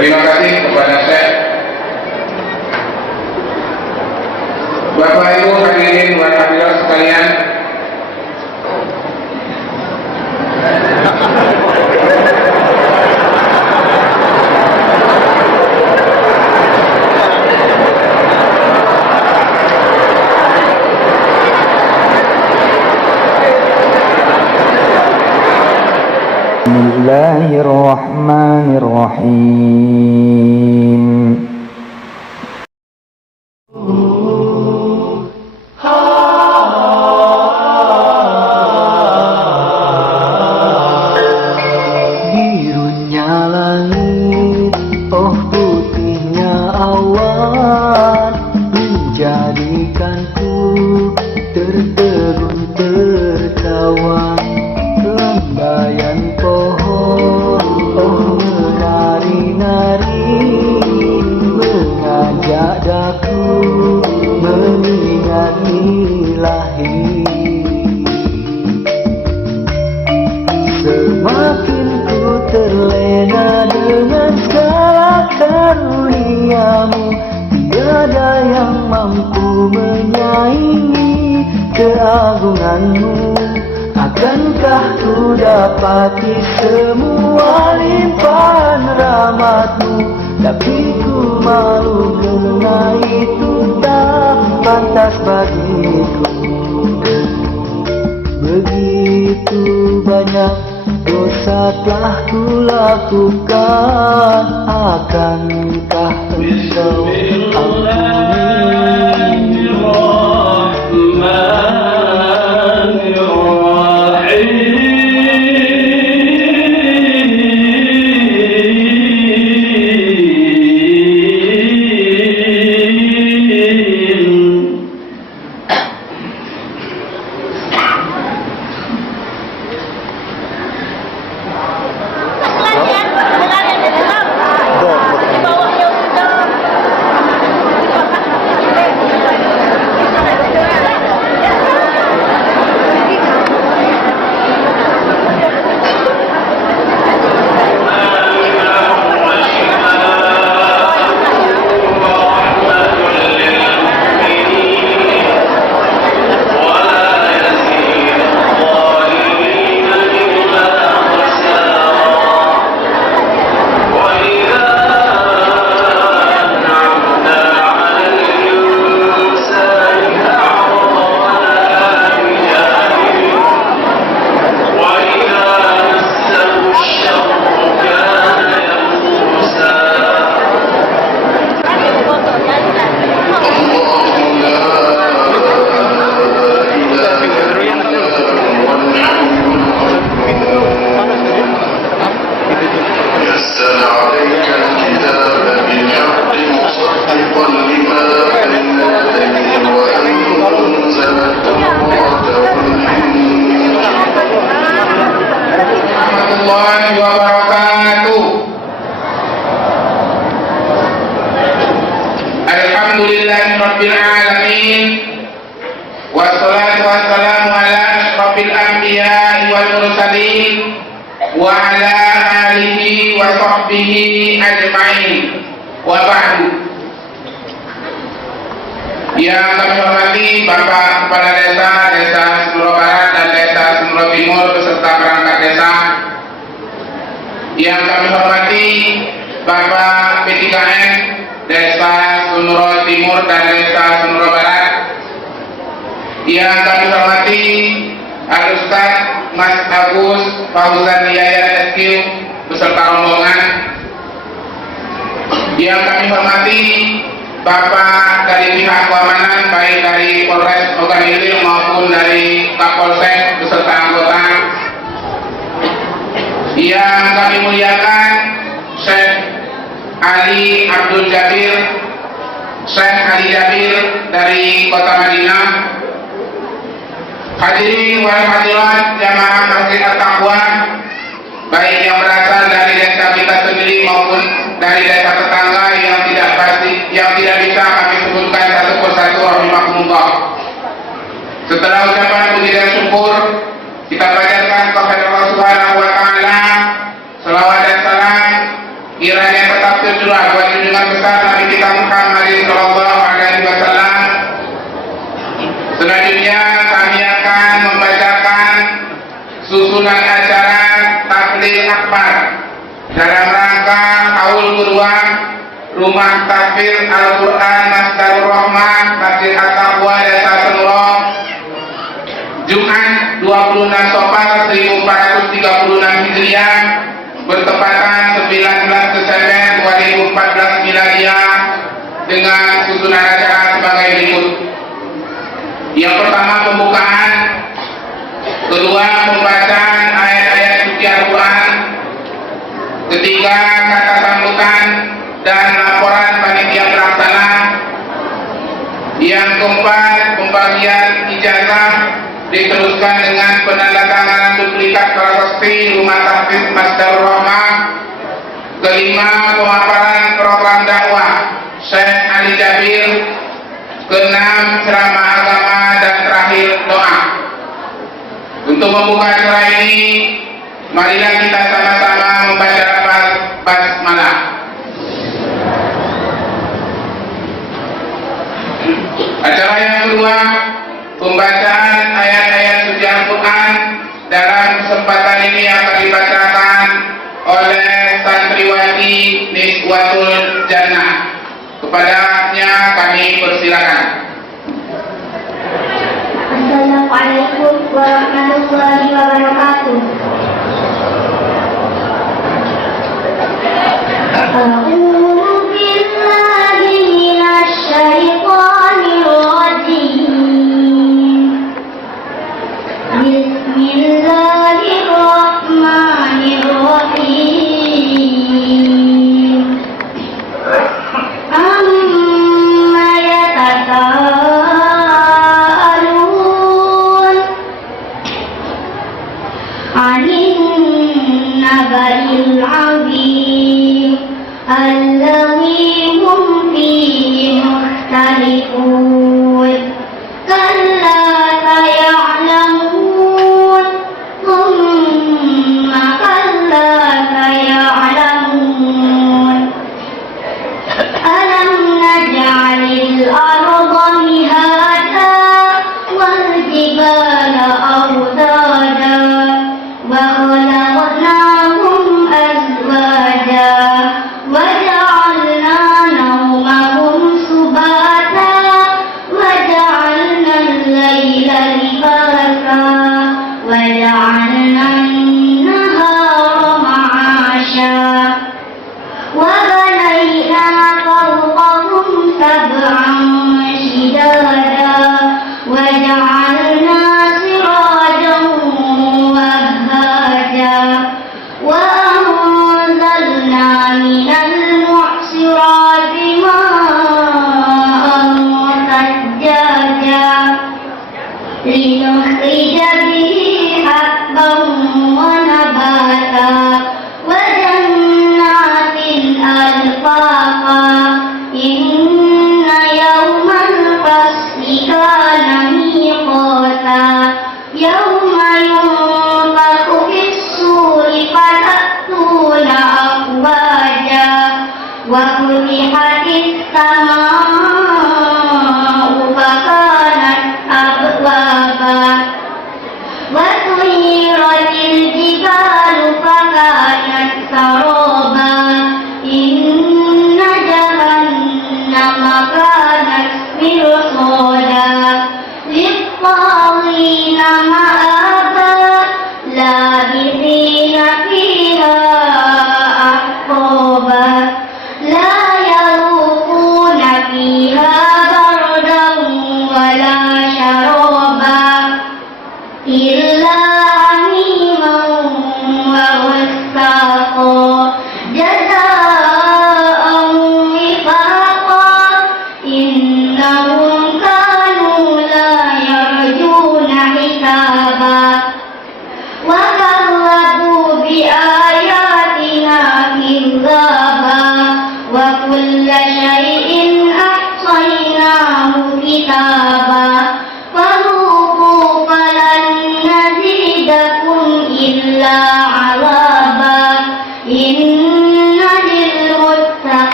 Terima kasih kepada Syekh. Bapak Ibu hadirin wa hadirat sekalian, Bismillahirrahmanirrahim. Birunya langit, oh putihnya awan, menjadikanku tertegun tertawa. Lembayan pohon, oh menari-nari, mengajak daku mengingat ilahi. Semakin ku terlena dengan segala karuniamu, tiada yang mampu menyaingi keagunganmu. Akankah ku dapati semua limpahan rahmatmu, tapi ku malu karena itu tak pantas bagiku. Begitu banyak dosa telah ku lakukan, akankah engkau ampuni? Alhamdulillahirabbil alamin, wassalatu wassalamu ala asyrafil anbiya'i wal mursalin wa ala alihi wa sahbihi ajma'in, wa ba'du. Yang kami hormati Bapak Kepala Desa Sumuro Barat dan Desa Sumuro Timur beserta perangkat desa. Yang kami hormati Bapak P3N Desa Sumuro Timur dan Desa Sumuro Barat. Yang kami hormati Al-Ustaz Mas Agus Fauzan Yahya SQ beserta rombongan. Yang kami hormati Bapak dari pihak keamanan, baik dari Polres Ogan Ilir maupun dari Kapolsek beserta anggota. Yang kami muliakan Syekh Ali Abdul Jabir, Syekh Ali Jabir dari Kota Madinah. Hadirin wal hadirat jamaah Masjid At-Taqwa, baik yang berasal dari desa kita sendiri maupun dari desa tetangga yang tidak bisa kami sebutkan satu persatu, rahimakumullah. Setelah ucapan puji dan syukur, kita panjatkan kepada Allah Subhanahu wa taala selawat dan salam kiranya tetap susunan acara Takhlil Akbar dalam rangka haul kedua Rumah Tahfidz Al-Quran Masdarur Rahmah Masjid At-Taqwa Desa Senurong, Jumat 26 Safar 1436 Hijriah bertepatan 19 Desember 2014 Miladiah dengan susunan acara sebagai berikut. Yang pertama pembukaan, kedua pembacaan ayat-ayat suci Al-Quran, ketiga kata sambutan dan laporan panitia pelaksana, yang keempat pembagian ijazah diteruskan dengan penandatanganan duplikat prasasti Rumah Tahfidz Masdarur Rahmah, kelima pemaparan program dakwah Syekh Ali Jabir, keenam ceramah agama, dan terakhir doa. Untuk membuka acara ini, marilah kita sama-sama membaca basmalah. Acara yang kedua, pembacaan ayat-ayat suci Al-Quran. Dalam kesempatan ini akan dibacakan oleh santriwati Niswatul Jannah. Kepadanya kami persilakan. Assalamualaikum warahmatullahi wabarakatuh. A'udzu billahi minasy syaithanir rajim. Bismillahirrahmanirrahim. Amma yatasaalun 'anil naba'il 'azim alladzi hum fihi mukhtalifun. Kalla saya'lamun thumma kalla saya'lamun. Alam naj'alil arda mihada wal jibala awtada wa khalaqnahum azwaja wa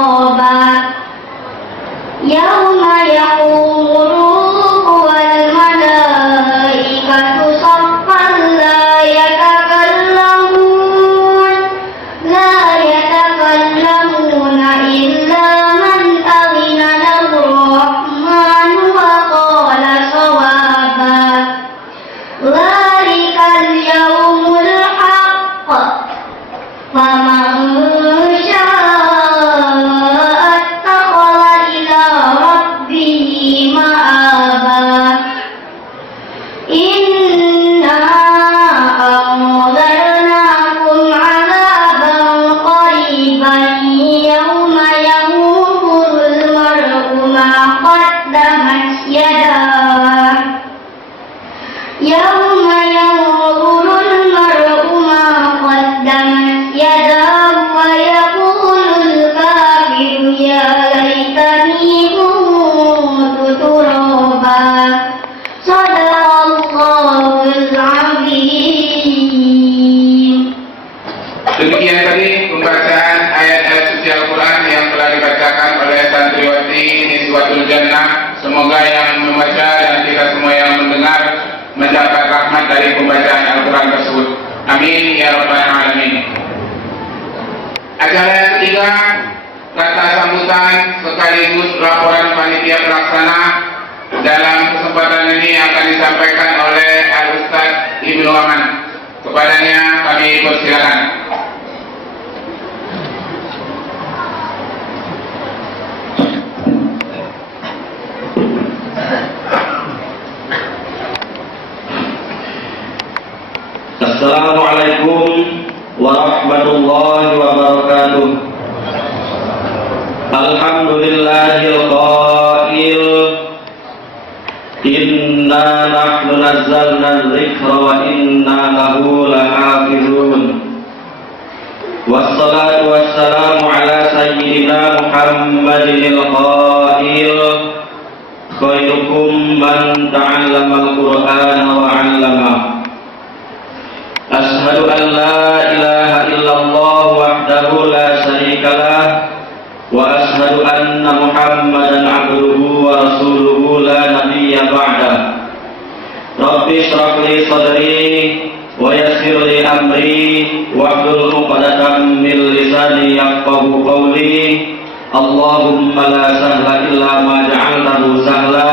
ترابا يوم يقوم الروح والملائكة صفا لا يتكلمون إلا من أذن له الرحمن وقال صوابا ذلك اليوم الحق فمن شاء اتخذ إلى ربه مآبا إنا أنذرناكم عذابا قريبا يوم ينظر المرء ما قدمت يداه يوم ينظر المرء ما قدمت يداه ويقول الكافر يا ليتني كنت ترابا صدق الله العظيم. Demikian tadi pembacaan ayat-ayat suci Al-Quran yang telah dibacakan oleh santriwati Niswatul Jannah. Semoga yang membaca dan kita semua yang mendengar mendapat rahmat dari pembacaan Al-Quran tersebut. Amin ya rabbal alamin. Acara yang ketiga, kata sambutan sekaligus laporan panitia pelaksana. Dalam kesempatan ini akan disampaikan oleh Al-Ustaz Ibnu Aman. Kepadanya kami persilakan. Assalamualaikum warahmatullahi wabarakatuh. Alhamdulillahil qail inna nahnu nazzalna dzikra wa inna lahu lahafizun. Wassalatu wassalamu ala sayyidina Muhammadinil qail khairukum man ta'allamal qur'ana wa 'allama. Ashhadu an la ilaha illallah wahdahu la syarika lah wa ashhadu anna Muhammadan abduhu wa rasuluhu la nabiyya ba'da. Rabbi shrah li sadri wa yassir li amri wahlul 'uqdatam min lisani yafqahu qawli. Allahumma la sahla illa ma ja'altahu sahla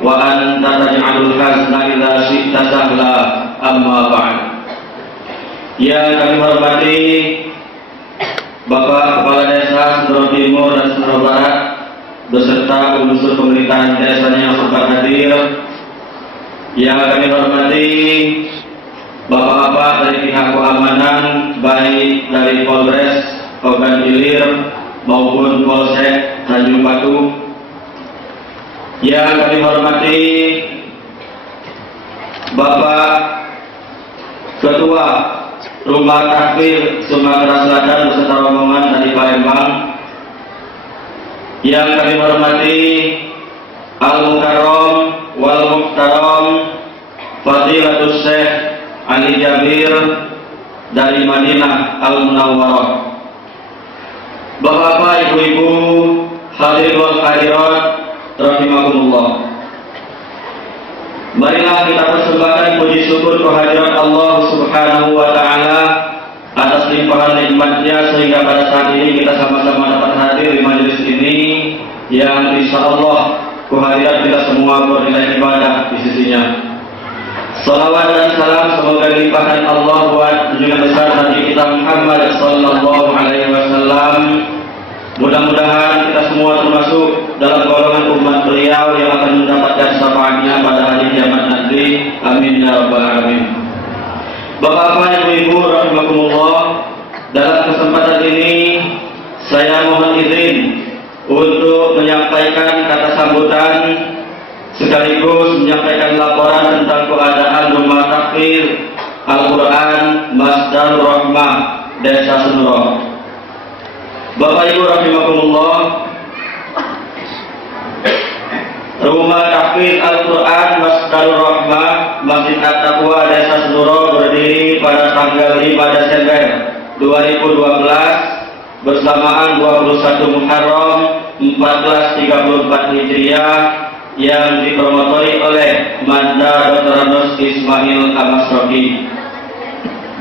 wa anta taj'alul hazna idza syi'ta sahla. Amma ba'd. Yang kami hormati Bapak Kepala Desa Senduro Timur dan Senduro Barat beserta unsur pemerintahan desanya yang sempat hadir. Yang kami hormati Bapak-bapak dari pihak keamanan baik dari Polres Ogan Ilir maupun Polsek Tanjung Batu. Yang kami hormati Bapak Ketua Rumah Takfir Sumatera Selatan beserta rombongan dari Palembang. Yang kami hormati Al-Mukarram wal Muhtaram Fadilatul Syekh Ali Jabir dari Madinah Al-Munawwarah. Bapak-bapak, ibu-ibu, hadirin wal hadirat rahimakumullah. Marilah kita persembahkan puji syukur kehadirat Allah Subhanahu wa taala atas limpahan nikmatnya sehingga pada saat ini kita sama-sama dapat hadir di majelis ini yang insyaallah kehadiran kita semua bernilai ibadah di sisinya. Salawat dan salam semoga dilimpahkan Allah buat junjungan besar Nabi kita Muhammad sallallahu alaihi wasallam. Mudah-mudahan kita semua termasuk dalam golongan umat beliau yang akan mendapatkan syafaatnya pada hari kiamat nanti. Amin ya rabbal alamin. Bapak-bapak, ibu-ibu rahimakumullah, dalam kesempatan ini saya mohon izin untuk menyampaikan kata sambutan sekaligus menyampaikan laporan tentang keadaan Rumah Takfir Al-Quran Masdarur Rahmah Desa Senduro. Bapak Ibu rahimakumullah, Rumah Takfir Al-Quran Masdarur Rahmah Masjid At-Taqwa Desa Senduro berdiri pada tanggal 5 Desember 2012 bersamaan 21 Muharram 1434 Hijriah yang dipromotori oleh Manda Dr. Andos Ismail Al-Masroki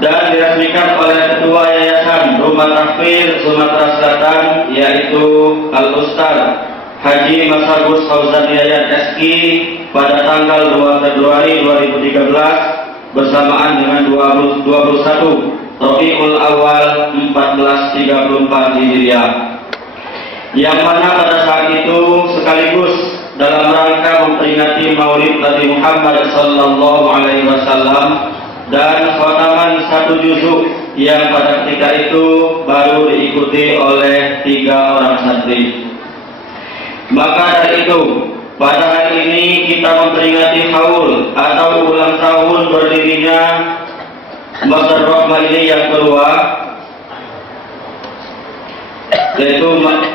dan diresmikan oleh Ketua Yayasan Rumah Tahfidz Sumatera Selatan, yaitu Al-Ustaz Haji Masargus Fauzan Yayat SK pada tanggal 2 Februari 2013 bersamaan dengan 21 Rabiul Awal 1434 Hijriah, yang mana pada saat itu sekaligus dalam rangka memperingati Maulid Nabi Muhammad sallallahu alaihi wasallam dan khataman 1 juzuk yang pada ketika itu baru diikuti oleh 3 orang santri. Maka dari itu, pada hari ini kita memperingati haul atau ulang tahun berdirinya Masjid Rahmah ini yang kedua, yaitu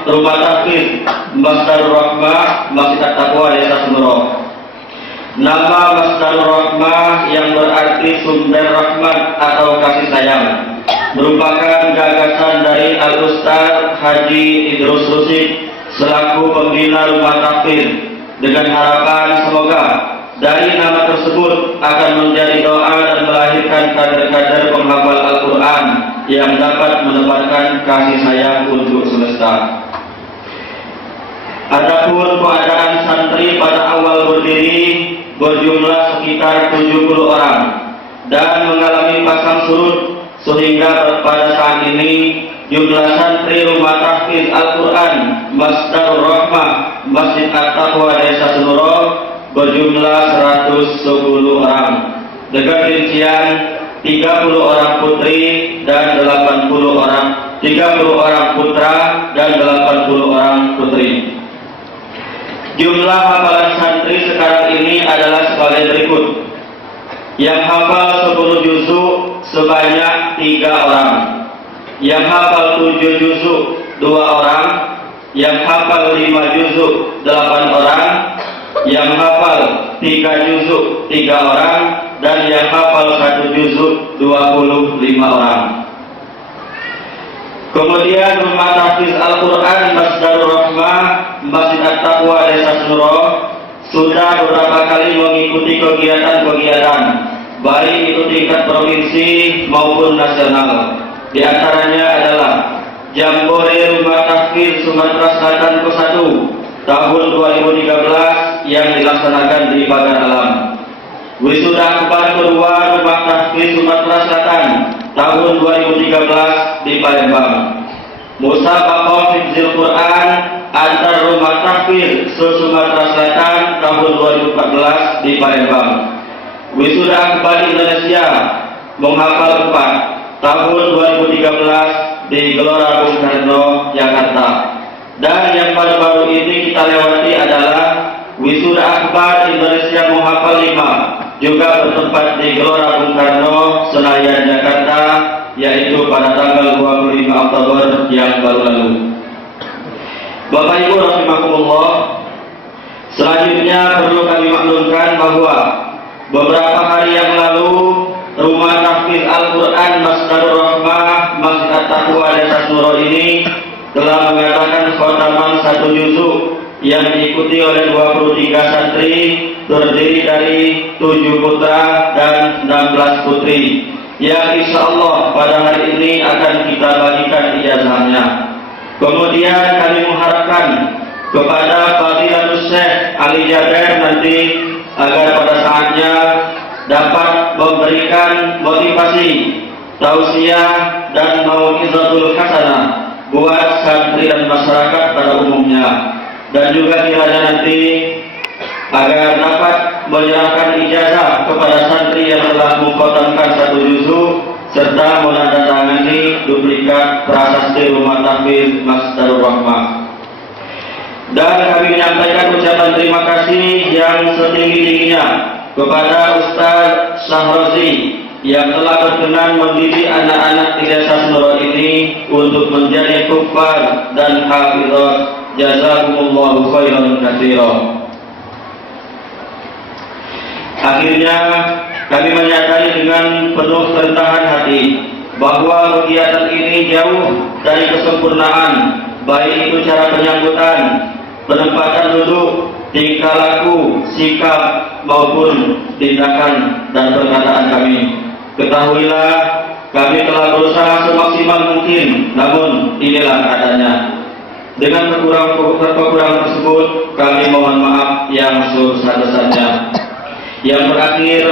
Rumah Tahfidz Masjid Rahmah Masjid At-Taqwa Desa Sumuro. Nama Masjid Rahmah yang berarti sumber rahmat atau kasih sayang merupakan gagasan dari Al-Ustaz Haji Idrus Rusik selaku pembina Rumah Tahfidz, dengan harapan semoga dari nama tersebut akan menjadi doa dan melahirkan kader-kader penghafal Al-Quran yang dapat menempatkan kasih sayang untuk semesta. Adapun keadaan santri pada awal berdiri berjumlah sekitar 70 orang dan mengalami pasang surut, sehingga pada saat ini jumlah santri Rumah Tahfidz Al-Quran Masjid Rahmah Masjid At-Taqwa Desa Sumuro berjumlah 110 orang dengan rincian 30 orang putri dan 30 orang putra dan 80 orang putri. Jumlah hafalan santri sekarang ini adalah sebagai berikut. Yang hafal 10 juzuk sebanyak 3 orang, yang hafal 7 juzuk 2 orang, yang hafal 5 juzuk 8 orang, yang hafal 3 juzuk 3 orang, dan yang hafal 1 juzuk 25 orang. Kemudian Rumah Tahfidz Al-Quran Masjid Rahmah Masjid At-Taqwa Desa Sumuro sudah beberapa kali mengikuti kegiatan-kegiatan, baik itu tingkat provinsi maupun nasional. Di antaranya adalah Jambore Rumah Tahfidz Sumatera Selatan ke-1 tahun 2013 yang dilaksanakan di Pagar Alam. Wisuda Akbar kedua Rumah Tahfidz Sumatera Selatan tahun 2013 di Palembang. Musabaqah Hifdzil Quran antar Rumah Tahfidz Sumatera Selatan tahun 2014 di Palembang. Wisuda Akbar Indonesia menghafal 4 tahun 2013 di Gelora Bung Karno, Jakarta. Dan yang baru-baru ini kita lewati adalah Wisuda Akbar Indonesia menghafal 5, juga bertempat di Gelora Bung Karno, Senayan, Jakarta, yaitu pada tanggal 25 Oktober yang baru lalu. Bapak Ibu rahimakumullah, selanjutnya perlu kami maklumkan bahwa beberapa hari yang lalu Rumah Tahfidz Al-Quran Masjid Rahmah Masjid At-Taqwa Desa Sumuro ini telah mengadakan khataman 1 juzuk yang diikuti oleh 23 santri terdiri dari 7 putra dan 16 putri, yang insya Allah pada hari ini akan kita bagikan ijazahnya. Kemudian kami mengharapkan kepada Fadilatul Syekh Ali Jaber nanti agar pada saatnya dapat memberikan motivasi, tausiah dan mau'izatul hasanah buat santri dan masyarakat pada umumnya, dan juga kiranya nanti agar dapat menyerahkan ijazah kepada santri yang telah mengkhatamkan 1 juzuk serta menandatangani duplikat prasasti Rumah Tahfidz Masjid Rahmah. Dan kami menyampaikan ucapan terima kasih yang setinggi-tingginya kepada Ustaz Syahrozi yang telah berkenan mendidik anak-anak di Desa Sumuro ini untuk menjadi kuffar dan hafizah. Jazakumullahu khairan katsiran. Akhirnya kami menyadari dengan penuh kerendahan hati bahwa kegiatan ini jauh dari kesempurnaan, baik itu cara penyambutan, penempatan duduk, tingkah laku, sikap maupun tindakan dan perkataan kami. Ketahuilah, kami telah berusaha semaksimal mungkin, namun inilah adanya. Dengan kekurangan tersebut, kami mohon maaf yang sebesar-besarnya. Yang terakhir,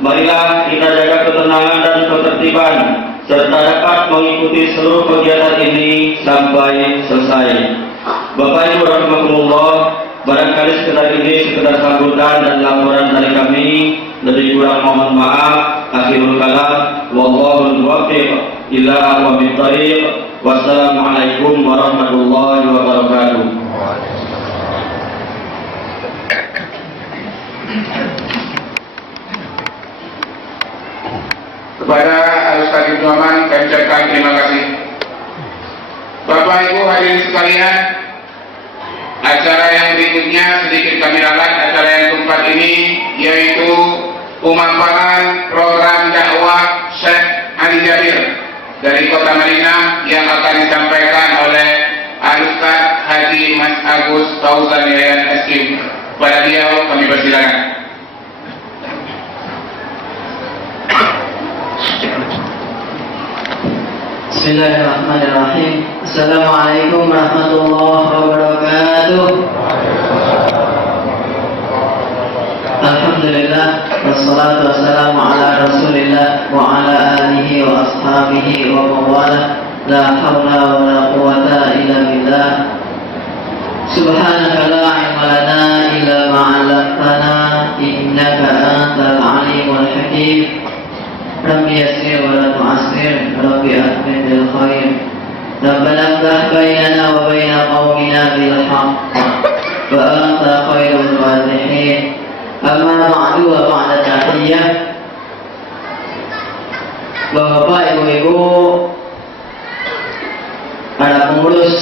marilah kita jaga ketenangan dan ketertiban, serta dapat mengikuti seluruh kegiatan ini sampai selesai. Bapak Ibu rahimakumullah, barangkali sekedar ini sekedar sambutan dan laporan dari kami. Lebih kurang mohon maaf. Akhirul kalam, wallahul muwaffiq ila aqwamit thariq. Wassalamualaikum warahmatullahi wabarakatuh. Kepada Al-Ustaz Ibnu Aman kami ucapkan terima kasih. Bapak Ibu hadirin sekalian, acara yang berikutnya sedikit kami ralat acara yang keempat ini, yaitu pemaparan program dakwah Syekh Ali Jabir dari Kota Madinah yang akan disampaikan oleh Al-Ustaz Haji Mas Agus Fauzan Yayan Hasim. Pada beliau kami persilakan. Bismillahirrahmanirrahim. Assalamualaikum warahmatullahi wabarakatuh. Alhamdulillah, wassalatu wassalamu ala rasulillah wa ala alihi wa ashabihi wa mawala. La hawla wa la quwata illa billah. Subhanaka la ilma lana illa ma 'allamtana innaka antal alimul hakim. Rabbi yassir wa la tu'assir, Rabbi akhir bil khair. Rabbana iftah bainana wa baina qaumina bil haqq wa anta khairul fatihin. Amma ba'du wa ba'da tahiyyah. Bapak, Ibu-ibu, para pengurus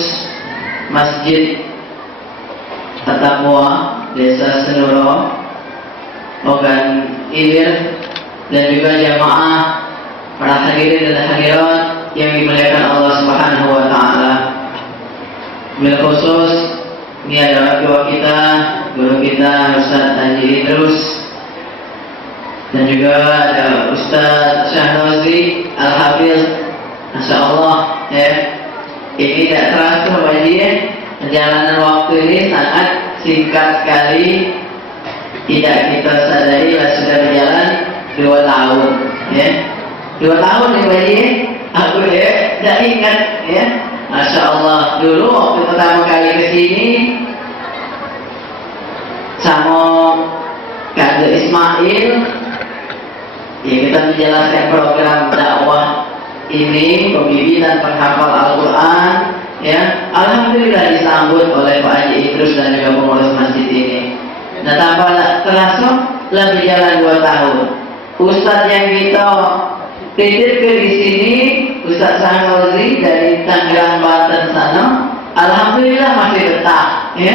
Masjid At-Taqwa Desa Senuro, Ogan Ilir, dan juga jamaah, para hadirin dan hadirat yang dimuliakan Allah Subhanahu wa taala. Bil khusus ini adalah guru kita Ustaz Haji Idrus, dan juga ada Ustaz Syahrozi Al-Hafiz. Masya Allah ya, ini tidak terasa bagi perjalanan waktu ini sangat singkat sekali. Tidak kita sadari sudah berjalan 2 tahun ya. 2 tahun nih Bayi, aku ya tidak ingat ya. Masya Allah, dulu waktu pertama kali kesini sama Kak Ismail ya, kita menjelaskan program dakwah ini, pembibitan penghafal Al-Quran ya. Alhamdulillah disambut oleh Pak Haji Idrus dan juga pengurus masjid ini. Nah, tanpa terasa telah berjalan 2 tahun. Ustadz yang kita titip ke di sini, Ustadz Syahrozi dari Tangerang Banten sana, alhamdulillah masih betah, ya.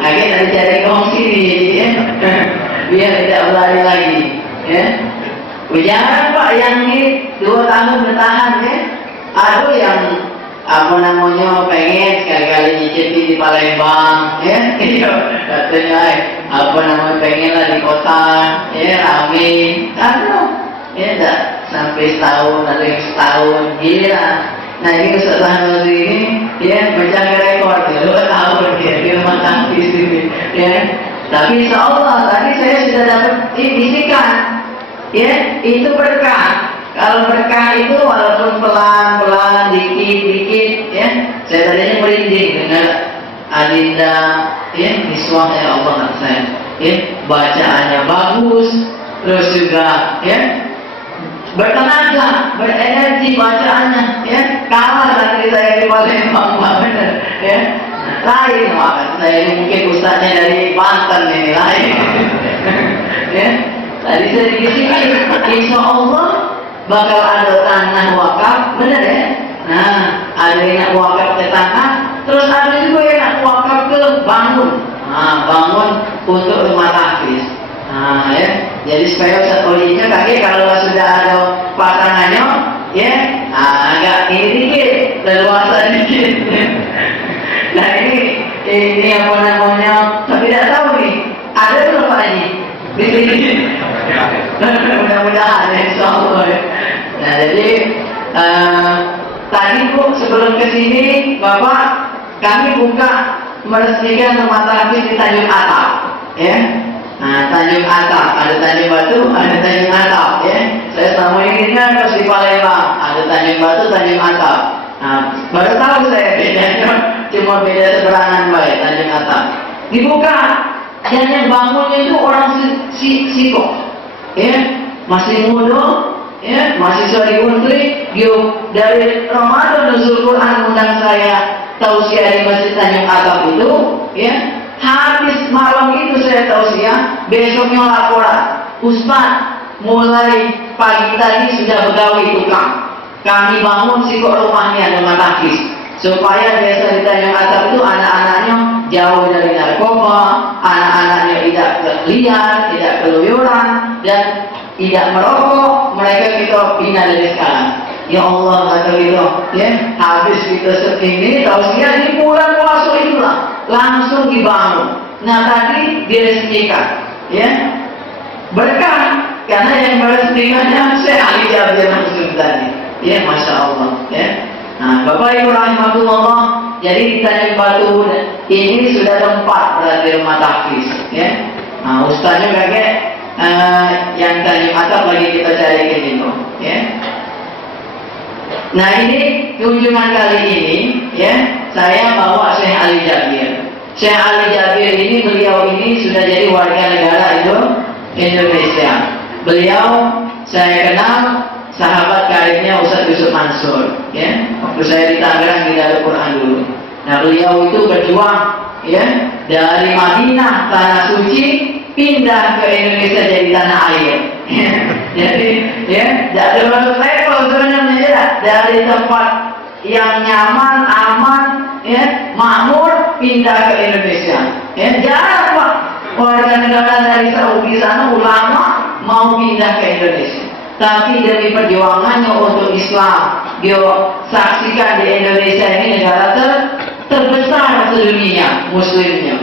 Kaget dari cari kongsi ya, biar tidak berlari lagi, ya. Jangan Pak yang ini 2 tahun bertahan, ya. Ada yang pengen sekali-kali nyicipi di Palembang, ya. Katanya pengen lah di kota, ya, rame, ada, ya, enggak sampai setahun, ada yang setahun, gila. Nah, ini Ustaz Syahrozi ini, ya, menjaga rekor 2 tahun ya, di rumah tangga di sini, ya. Tapi insya Allah tadi saya sudah dapat bisikan, ya, itu berkah. Kalau berkah itu walaupun pelan-pelan, dikit-dikit, ya, saya tadinya merinding dengan adinda, ya, miswah ya Allah saya, ya, bacaannya bagus, terus juga, ya, bertenaga, berenergi bacaannya, ya, kalah dari saya di Palembang, benar, ya, lain banget. Saya ini mungkin ustaznya dari Banten ini lain, ya. Tadi saya di sini, insya Allah bakal ada tanah wakaf, benar ya? Nah, ada yang wakaf ke tanah, terus ada juga yang wakaf ke bangun. Nah, bangun untuk rumah tahfiz. Nah, ya. Jadi supaya Ustaz Olinya kaki kalau sudah ada pasangannya, ya, agak ini dikit, leluasa dikit. Nah ini apa namanya? Saya tidak tahu nih, ada belum Pak Haji di sini? Mudah-mudahan ya, insyaallah. Nah jadi tadi Bu sebelum ke sini Bapak kami buka meresmikan rumah tahfiz di Tanjung Atap, ya. Nah, Tanjung Atap, ada Tanjung Batu, ada Tanjung Atap, ya. Saya selama ini kan terus di Palembang, ada Tanjung Batu, Tanjung Atap. Nah, baru tahu saya bedanya, cuma beda seberangan baik Tanjung Atap. Dibuka, dan yang bangunnya itu orang Siko, ya, masih muda, ya, mahasiswa di Untri, dari Ramadan Nuzul Quran undang saya tausiah di Masjid Tanjung Atap itu, ya. Habis malam itu saya tausiah, besoknya laporan, Ustaz, mulai pagi tadi sudah begawi tukang. Kami bangun sikok rumahnya dengan tahfiz, supaya desa di Tanjung Atap itu anak-anaknya jauh dari narkoba, anak-anaknya tidak liar, tidak keluyuran, dan tidak merokok. Mereka kita bina dari sekarang. Ya Allah, kata kita, ya, habis kita segini tausiah di bulan puasa itulah langsung dibangun. Nah tadi diresmikan, ya, berkah karena yang meresmikannya Syekh Ali Jabir langsung tadi, ya, masya Allah, ya. Nah Bapak Ibu rahimahullah, jadi di Tanjung Batu ini sudah tempat berarti rumah tahfiz, ya. Nah ustaznya kakek yang Tanjung Atap lagi kita cari ke situ, ya. Nah ini kunjungan kali ini, ya, saya bawa Syekh Ali Jabir. Syekh Ali Jabir ini, beliau ini sudah jadi warga negara Indonesia. Beliau saya kenal sahabat karibnya Ustaz Yusuf Mansur, ya. Waktu saya di Tangerang di Darul Quran dulu. Nah beliau itu berjuang, ya, dari Madinah tanah suci pindah ke Indonesia jadi tanah air. Jadi, ya, dari level sebenarnya dari tempat yang nyaman, aman, ya, makmur pindah ke Indonesia. Ya, jarang Pak warga negara dari Saudi sana ulama mau pindah ke Indonesia. Tapi demi perjuangannya untuk Islam, dia saksikan di Indonesia ini negara terbesar sedunia Muslimnya,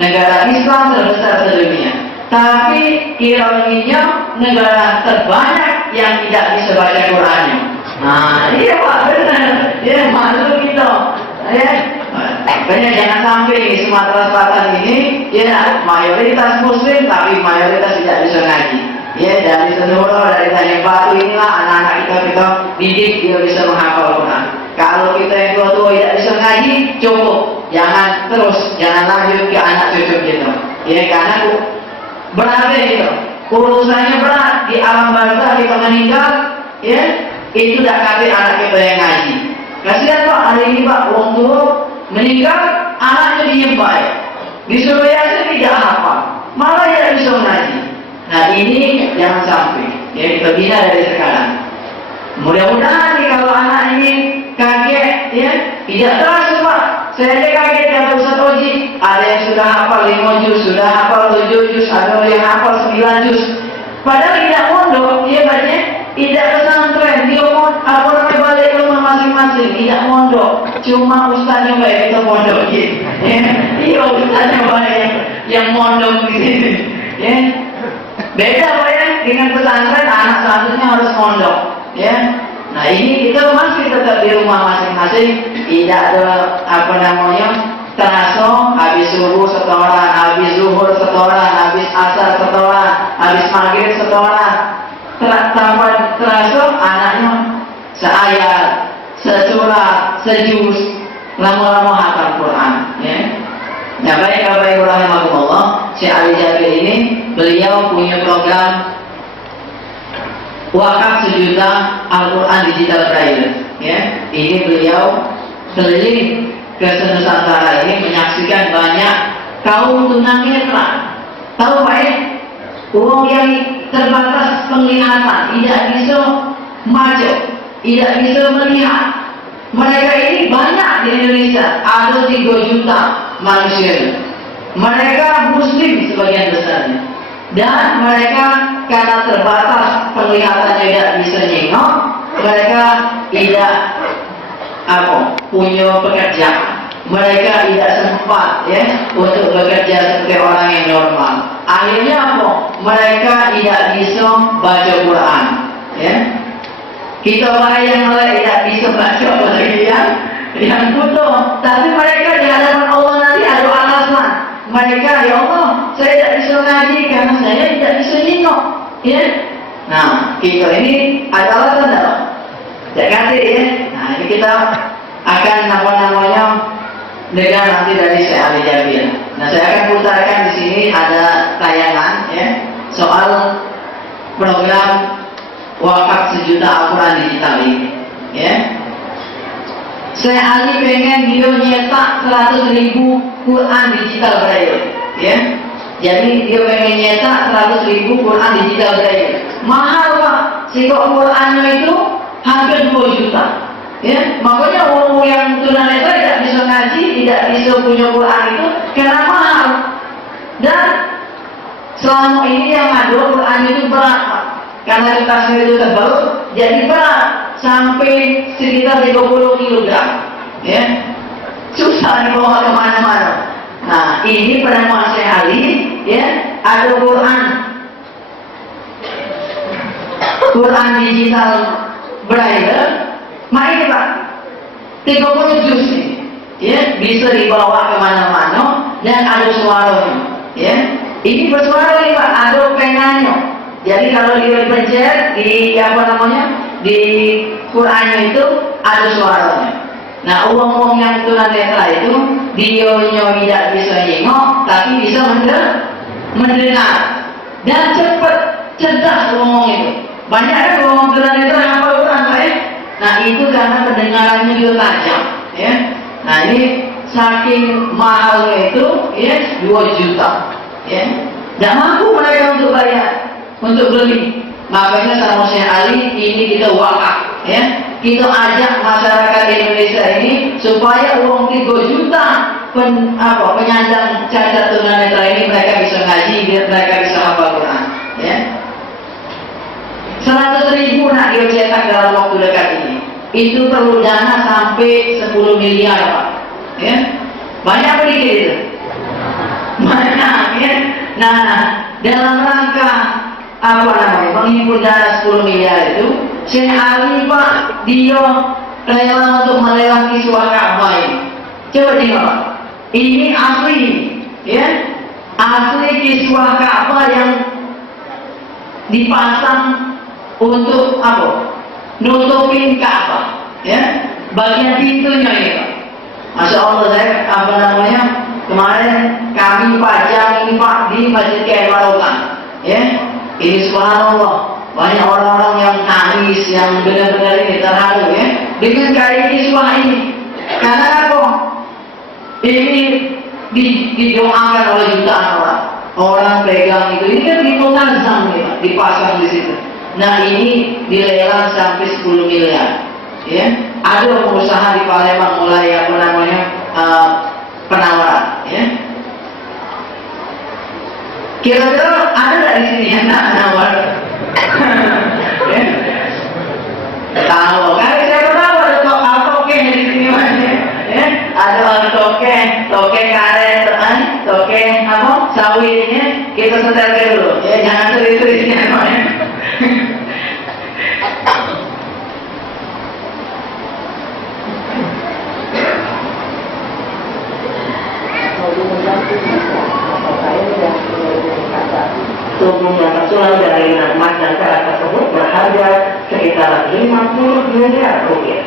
negara Islam terbesar sedunia. Tapi ironinya negara terbanyak yang tidak bisa baca Qurannya. Nah, iya Pak, benar. Ya, maklum kita. Ya, makanya jangan sampai di Sumatera Selatan ini, ya, mayoritas Muslim tapi mayoritas tidak bisa ngaji. Ya, dari seluruh dari Tanjung Batu inilah anak-anak kita didik dia bisa menghafal Quran. Kalau kita yang tua-tua tidak bisa ngaji, cukup. Jangan lanjut ke anak cucu kita. Ya, karena berat itu, urusannya berat di alam barzah kita meninggal, ya, itu tidak kasih anak kita yang ngaji. Kasihan Pak, hari ini Pak, orang tua meninggal, anaknya diem baik, disuruh yasin tidak hafal, malah tidak bisa ngaji. Nah ini jangan sampai, ya, kita bina dari sekarang. Mudah-mudahan nih kalau anak ini kaget, ya, tidak terasa Pak. Saya aja kaget kata Ustaz Oji, ada yang sudah hafal 5 juz, sudah hafal 7 juz, ada yang hafal 9 juz. Padahal tidak mondok, dia baca, tidak pesantren, dia mau balik ke rumah masing-masing, tidak mondok. Cuma ustaznya baik kita mondok, ya. Iya ustaznya baik yang mondok di sini, ya. Beda Pak ya, dengan pesantren anak satunya harus mondok, ya. Nah ini kita masih tetap di rumah masing-masing, tidak ada apa namanya terasa habis subuh setoran, habis zuhur setoran, habis asar setoran, habis maghrib setoran. Terasa anaknya seayat, sesurat, sejus, lama-lama hafal Quran, ya. Nah baik Bapak Ibu rahimahullah, Syekh Ali Jabir ini beliau punya program wakaf sejuta Al-Quran digital braille, ya. Ini beliau keliling ke Nusantara ini menyaksikan banyak kaum tunanetra. Tahu Pak ya, orang yang terbatas penglihatan, tidak bisa maju, tidak bisa melihat. Mereka ini banyak di Indonesia, ada 3 juta manusia. Mereka Muslim sebagian besarnya. Dan mereka karena terbatas penglihatannya tidak bisa nengok, mereka tidak punya pekerjaan, mereka tidak sempat untuk bekerja seperti orang yang normal. Akhirnya mereka tidak bisa baca Quran. Kita orang yang tidak bisa baca lagi yang butuh, tapi mereka di hadapan Allah nanti ada alasan. Mereka, ya Allah, saya tidak bisa ngaji karena saya tidak bisa nengok. Nah, kita ini ada alasan tak? Jangan nah ini kita akan dengar nanti dari Syekh Ali Jabir. Nah, saya akan putarkan di sini ada tayangan soal program wakaf sejuta Al-Quran digital ini. Syekh Ali pengen dia nyetak 100.000 Quran digital braille. Jadi dia pengen nyetak 100.000 Quran digital braille. Mahal Pak. Sehingga Qurannya itu hampir 2 juta. Makanya orang yang tunanetra tidak bisa ngaji, tidak bisa punya Quran itu karena mahal. Dan selama ini yang ada Quran itu berat Pak. Karena kertasnya itu tebal, jadi berat sampai sekitar 30 kg. Susah dibawa kemana-mana. Nah, ini pada Syekh Ali, ada Quran digital braille. Mari Pak, 30 juz bisa dibawa kemana-mana dan ada suaranya. Ini bersuara nih Pak, ada penanya. Jadi kalau dia pencet di di Qurannya itu ada suaranya. Nah, uang yang tunanetra itu dia tidak bisa nengok, tapi bisa mendengar dan cepat, cerdas ngomong itu. Banyak kan ngomong tunanetra yang hafal Quran Pak Nah, itu karena pendengarannya dia tajam. Nah, ini saking mahalnya itu 2 juta. Tidak mampu mereka untuk bayar, untuk beli. Makanya sama Syekh Ali ini kita wakaf. Kita ajak masyarakat Indonesia ini supaya uang 3 juta penyandang cacat tunanetra ini mereka bisa ngaji, biar mereka bisa hafal Quran. 100.000 nak dia cetak dalam waktu dekat ini. Itu perlu dana sampai 10 miliar Pak. Banyak sedikit itu. Banyak Nah, dalam rangka menghimpun dana 10 miliar itu, Syekh Ali Pak dia rela untuk melewati suara Ka'bah ini. Coba tengok Pak. Ini asli, asli kiswah Ka'bah yang dipasang untuk nutupin Ka'bah. Bagian pintunya ini Pak. Masya Allah, saya kemarin kami pajang ini Pak di Masjid Kiai Marokan. Ini subhanallah, banyak orang-orang yang nangis, yang benar-benar ini terharu dengan karya kiswah ini. Karena ini didoakan oleh jutaan orang. Orang pegang itu, ini kan dimunazam dipasang di situ. Nah, ini dilelang sampai 10 miliar. Ada pengusaha di Palembang mulai penawaran. Kira-kira ada nggak di sini yang nawar? Tahu? Karena siapa tahu ada toke di sini mana? Ada toke karet, toke sawitnya kita setelkan dulu. Jangan seri-serinya namanya. Surat dari Nakmat dan cara tersebut berharga sekitar 50 miliar rupiah.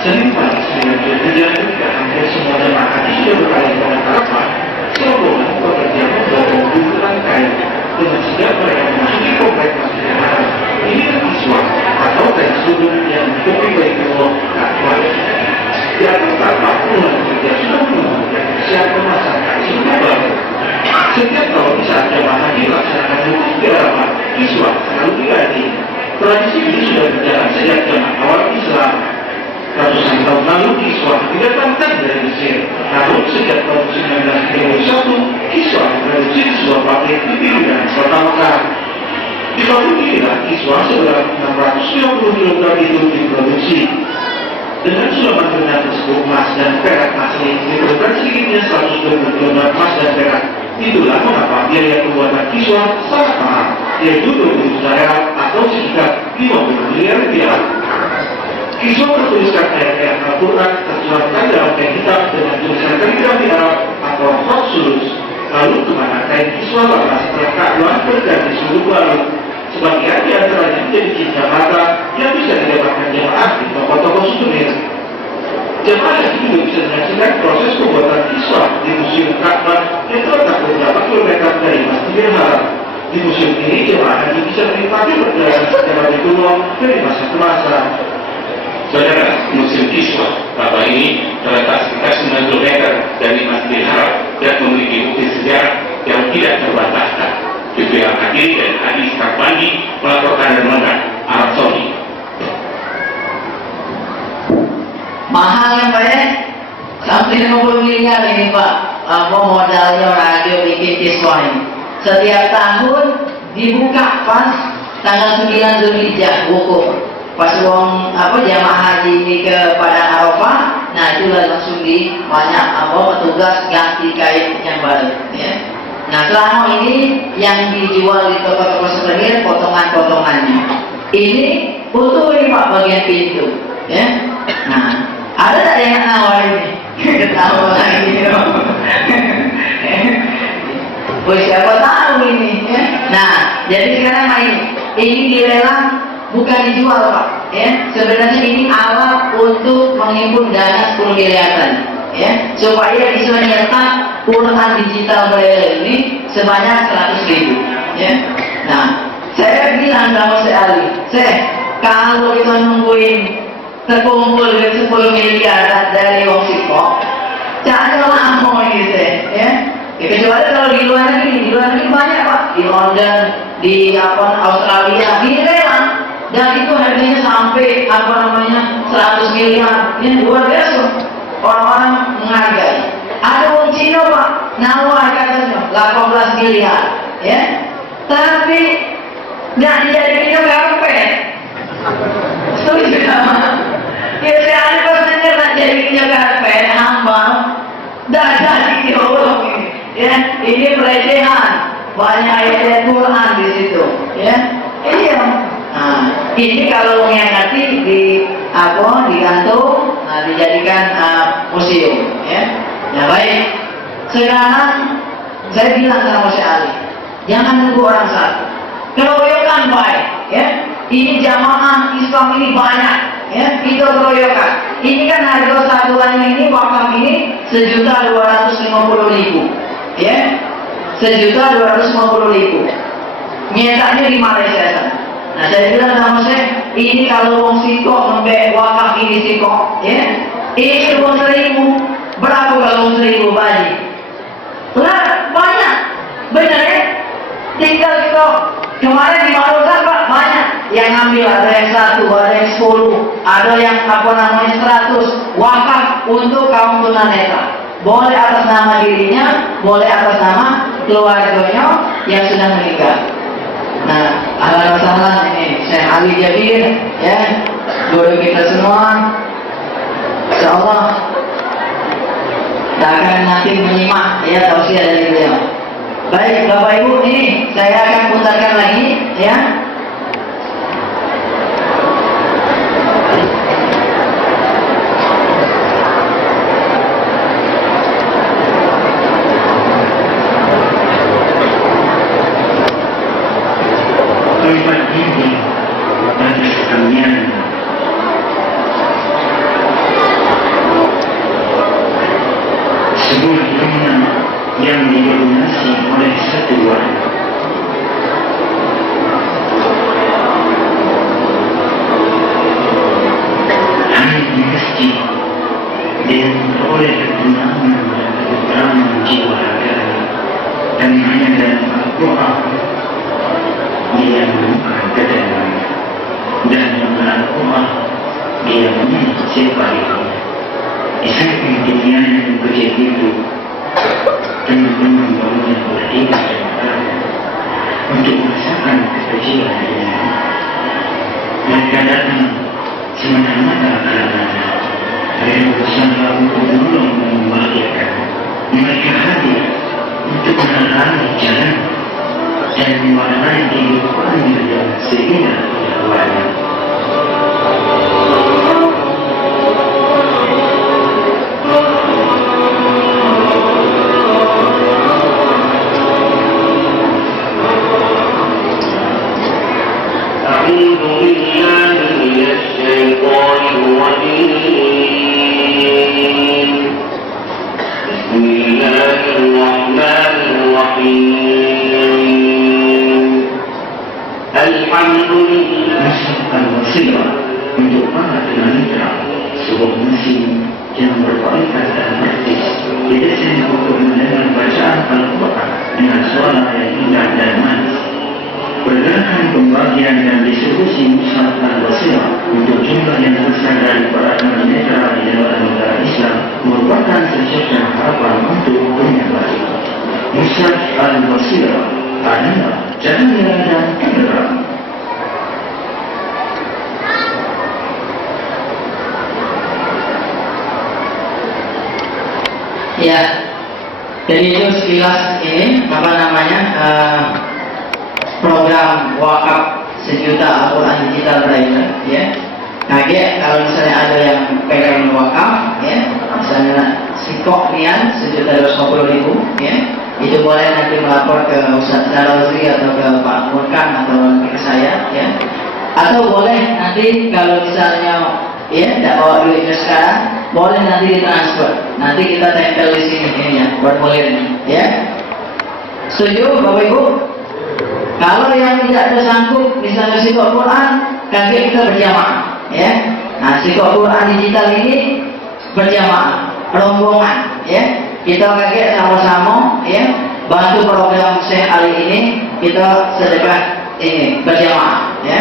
Senin pagi sudah dilanjutkan hampir semua jemaah haji sudah berkali pada Arafah. Serombongan pekerja membawa bunturan kain dengan siap mereka memasuki komplek Masjidil Haram. Ini kiswah atau teks sudut yang ditutupi Baitullah Ka'bah. Di atas tapak puluhan pekerja sudah menunggu siap memasangkan sunnah baru. Setiap tahun saat jemaah haji melaksanakan wukuf di Arafah, kiswah selalu diganti. Tradisi ini sudah berjalan sejak zaman awal Islam. Ratusan tahun lalu kiswah didatangkan dari Mesir. Namun sejak tahun 1931, kiswah produksi di sebuah pabrik di pinggiran kota tersebut emas dan perak masih diperlukan sedikitnya 120 kg emas dan perak. Itulah mengapa biaya pembuatan kiswah sangat mahal, yaitu 20 juta real atau sekitar 50 miliar rupiah. Kiswah bertuliskan ayat-ayat Al-Quran tersuratkan dalam kain hitam dengan tulisan kaligrafi Arab atau Hafsulus. Lalu kemana kain kiswah lama setelah Ka'bah berganti suluk baru? Sebagian di antaranya menjadi cinta mata yang bisa didapatkan jemaah di toko-toko souvenir. Jemaah yang juga bisa menyaksikan proses pembuatan kiswah di Museum Ka'bah yang terletak beberapa kilometer dari Masjidil Haram. Di museum ini jemaah haji bisa menikmati perjalanan sejarah di kuno dari masa ke masa. Saudara, Museum Kiswah Bapak ini terletak sekitar 9 km dari Masjidil Haram dan memiliki bukti sejarah yang tidak terbantahkan. Jubilah Hadir dan Adi Skarbandi melaporkan dari London, Arab Saudi. Mahal yang banyak, sampai 50 miliar ini Pak. Apa modalnya radio bikin kiswah ini? Setiap tahun dibuka pas tanggal 9 Zulhijjah buku. Pas uang jamaah haji ini ke Padang Arafah, nah itulah langsung di banyak petugas ganti kain yang baru. Ya. Nah selama ini yang dijual di toko-toko souvenir potongan-potongannya. Ini utuh ini Pak bagian pintu. Ya. Nah ada tak yang nawarin ini? Ketawa lagi. Siapa tahu ini. Ya. Nah jadi sekarang ini dilelang. Bukan dijual Pak, ya. Sebenarnya ini alat untuk menghimpun dana 10 miliaran, ya, supaya bisa nyetak Quran digital braille ini sebanyak 100.000, ya. Nah, saya bilang sama si Ali, kalau kita nungguin terkumpul 10 miliar dari wong siko, jangan lama gitu, ya. Kecuali kalau di luar negeri banyak Pak, di London, di Australia, di lelang. Dan itu harganya sampai 100 miliar. Ini luar biasa. Orang-orang menghargai. Ada orang Cina Pak, nawar katanya 18 miliar, ya. Tapi nggak dijadikan karpet. Setuju sama? Ya saya ada persennya nggak jadikan karpet, hamba. Dah jadi orang ini. Ya, ini pelecehan. Banyak ayat Quran di situ, ya. Iya. Nah, ini kalau yang nanti digantung, dijadikan museum, ya. Nah baik, sekarang saya bilang sama si Ali, jangan nunggu orang satu. Keroyokan baik, ya. Ini jamaah Islam ini banyak, ya. Itu keroyokan. Ini kan harga satuannya ini wakaf ini 1.250.000, ya. 1.250.000. Nyetaknya di Malaysia sana. Nah saya bilang sama saya, ini kalau wong siko ngembek wakaf ini siko, ya, ini wong 1.000, berapa kalau wong 1.000 bagi? Lah banyak, benar ya? Tinggal kita kemarin di Maluka Pak banyak yang ngambil, ada yang 1, ada yang 10, ada yang 100 wakaf untuk kaum tunanetra. Boleh atas nama dirinya, boleh atas nama keluarganya yang sudah meninggal. Nah, alhamdulillah ini Syekh Ali Jabir, ya, guru kita semua, insyaallah akan nanti menyimak ya tausiah dari beliau. Baik Bapak Ibu, ini saya akan putarkan lagi, ya. Kalimat ini bagi sekalian sebuah rumah yang didominasi oleh satu warga. Hanya di masjid dan oleh ketenangan dan ketentraman jiwa raga, dan hanya dalam Al-Quran dia menemukan ketenangan, dan dengan Al-Quran dia menemukan siapa dirinya. Di samping pilihan yang begitu itu, teman-teman banyak berdiri dan untuk merasakan kekecilan ini. Mereka datang semata-mata karena mereka bersama menolong dan membahagiakan. Mereka hadir untuk menerangi jalan dan mewarnai kehidupannya dengan seindah kehidupannya. أعوذ بالله من الشيطان الرجيم. بسم الله الرحمن الرحيم. الحمد لله al-Basirah untuk para tunanetra, sebuah mesin yang berkualitas dan praktis didesain untuk mendengar bacaan Al-Quran dengan suara yang indah dan manis. Pergerakan pembagian dan distribusi mushaf al-Basirah untuk jumlah yang besar dari para tunanetra di dalam negara Islam merupakan secerca harapan untuk dunia baru. Mushaf al-Basirah adalah cahaya dan penerang. Ya, jadi itu sekilas ini program wakaf sejuta Al-Quran digital Braille, ya. Kaget kalau misalnya ada yang pengen wakaf, ya, misalnya sikok nian 1.250.000, ya, itu boleh nanti melapor ke Ustaz Darozri atau ke Pak Murkan atau ke saya, ya. Atau boleh nanti kalau misalnya ya tidak bawa duitnya sekarang, boleh nanti ditransfer. Nanti kita tempel di sini ini ya, formulirnya, ya. Setuju Bapak Ibu? Kalau yang tidak tersangkut misalnya sikok Quran, kaki kita berjamaah, ya. Nah, sikok Quran digital ini berjamaah, rombongan, ya. Kita kaki sama-sama, ya, bantu program Syekh Ali ini, kita sedekah ini berjamaah, ya.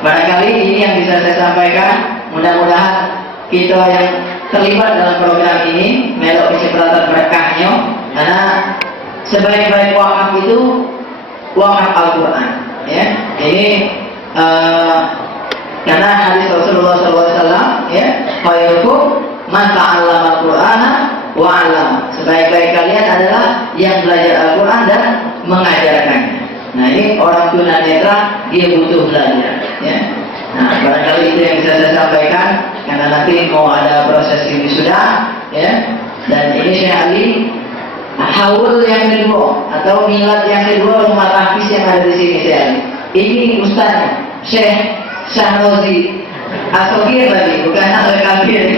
Barangkali ini yang bisa saya sampaikan. Mudah-mudahan kita yang terlibat dalam program ini melok kecipratan berkahnya, karena sebaik-baik wakaf itu wakaf Al-Quran, ya. Ini karena hadis Rasulullah SAW, ya, khairukum man ta'allama Al-Qur'ana wa 'allama. Sebaik-baik kalian adalah yang belajar Al-Quran dan mengajarkannya. Nah, ini orang tunanetra dia butuh belajar, ya. Nah, barangkali itu yang bisa saya sampaikan, karena nanti mau ada proses ini sudah, ya. Dan ini Syekh Ali haul yang kedua atau milad yang kedua rumah tahfiz yang ada di sini, Syekh Ali. Ini Ustaz Syekh Syahrozi Asogir tadi, bukan Al-Kabir,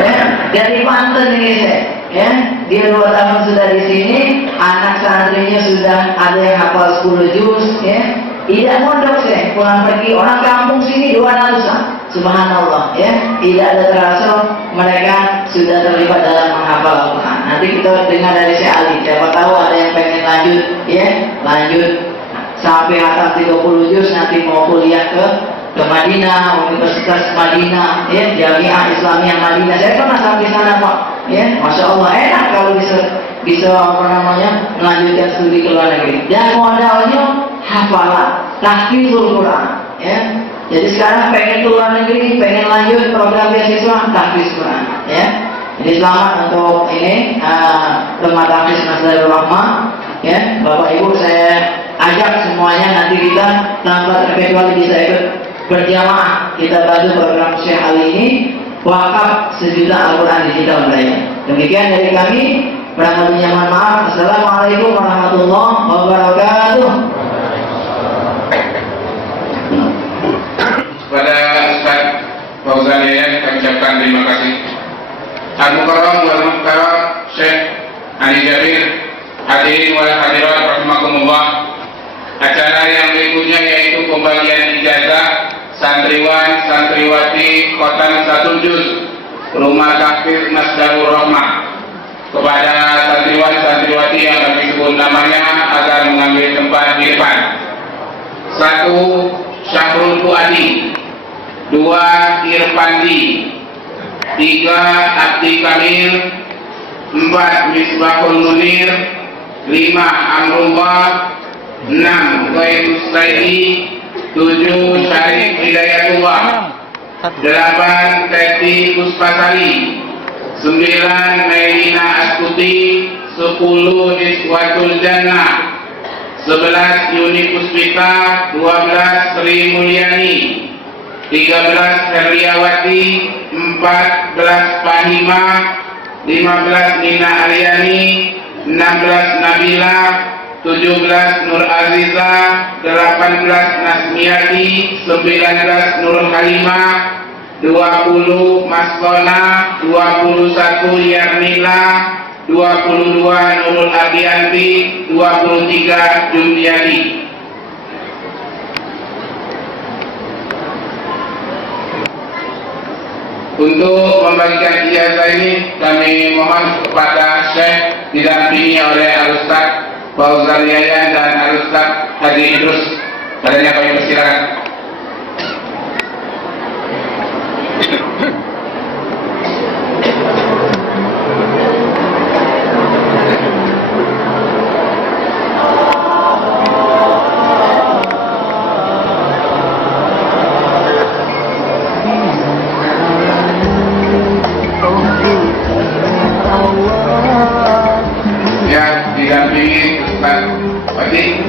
ya. Dari Banten ini, Syekh, ya. Dia 2 tahun sudah di sini, anak santrinya sudah ada yang hafal 10 juz, ya. Tidak mondok, Syekh, pulang pergi orang kampung sini 200-an. Subhanallah, ya. Tidak ada terasa mereka sudah terlibat dalam menghafal Al-Quran. Nanti kita dengar dari Syekh Ali, siapa tahu ada yang pengen lanjut, ya, lanjut sampai hatam 30 juz, nanti mau kuliah ke Madinah, Universitas Madinah, ya, Jamiah Islamiyah Madinah. Saya pernah sampai sana, Pak, ya. Masya Allah, enak kalau bisa melanjutkan studi ke luar negeri. Dan modalnya hafalan, tahfizul Quran, ya. Jadi sekarang pengen ke luar negeri, pengen lanjut program beasiswa tahfiz Quran, ya. Jadi selamat untuk ini rumah tahfiz Masdarul Rahmah, ya. Bapak Ibu saya ajak semuanya, nanti kita tanpa terkecuali bisa ikut berjamaah, kita bantu program Syekh Ali ini, wakaf sejuta Al-Quran digital Braille. Demikian dari kami, kurang lebihnya mohon maaf. Assalamualaikum warahmatullahi wabarakatuh. Kepada Ustaz Fauzan Yayan kami ucapkan terima kasih. Al-Mukarram wal Mukarram Syekh Ali Jabir, hadirin wal hadirat rahimakumullah. Acara yang berikutnya yaitu pembagian ijazah santriwan santriwati Khotam 1 juz Rumah Tahfiz Masdarul Rahmah kepada santriwan santriwati yang kami sebut namanya agar mengambil tempat di depan. 1. Syahrul Fuadi, 2. Irfandi, 3. Abdi Kamil, 4. Misbahul Munir, 5. Amrullah, 6. Ghairus Saidi, 7. Syarif Hidayatullah, 8. Teti Puspasari, 9 Melina Astuti, 10 Niswatul Jannah, 11 Yuni Puspita, 12 Sri Mulyani, 13 Heriawati, 14 Fahima, 15 Nina Aryani, 16 Nabila, 17 Nur Aziza, 18 Nasmiati, 19 Nur Halimah, 20 Mas Kona, 21 Yarnila, 22 Nurul Ardianti, 23 Jumdiani. Untuk membagikan ijazah ini kami mohon kepada Syekh didampingi oleh Al-Ustaz Fauzan Yayan dan Al-Ustaz Hadi Idrus. Padanya kami persilakan. Ya, didampingi Ustaz Hadi.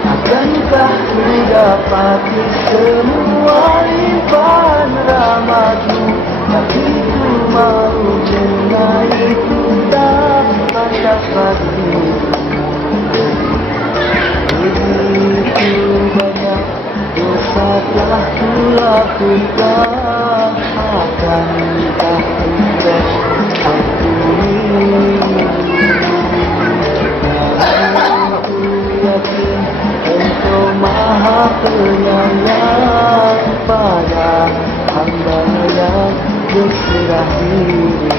Akankah ku dapati semua limpahan rahmatmu, tapi ku malu dengan itu tak pantas bagimu. Begitu banyak dosa telah ku lakukan, akankah ikhlas ampuni. Engkau maha penyayang pada hamba yang berserah diri.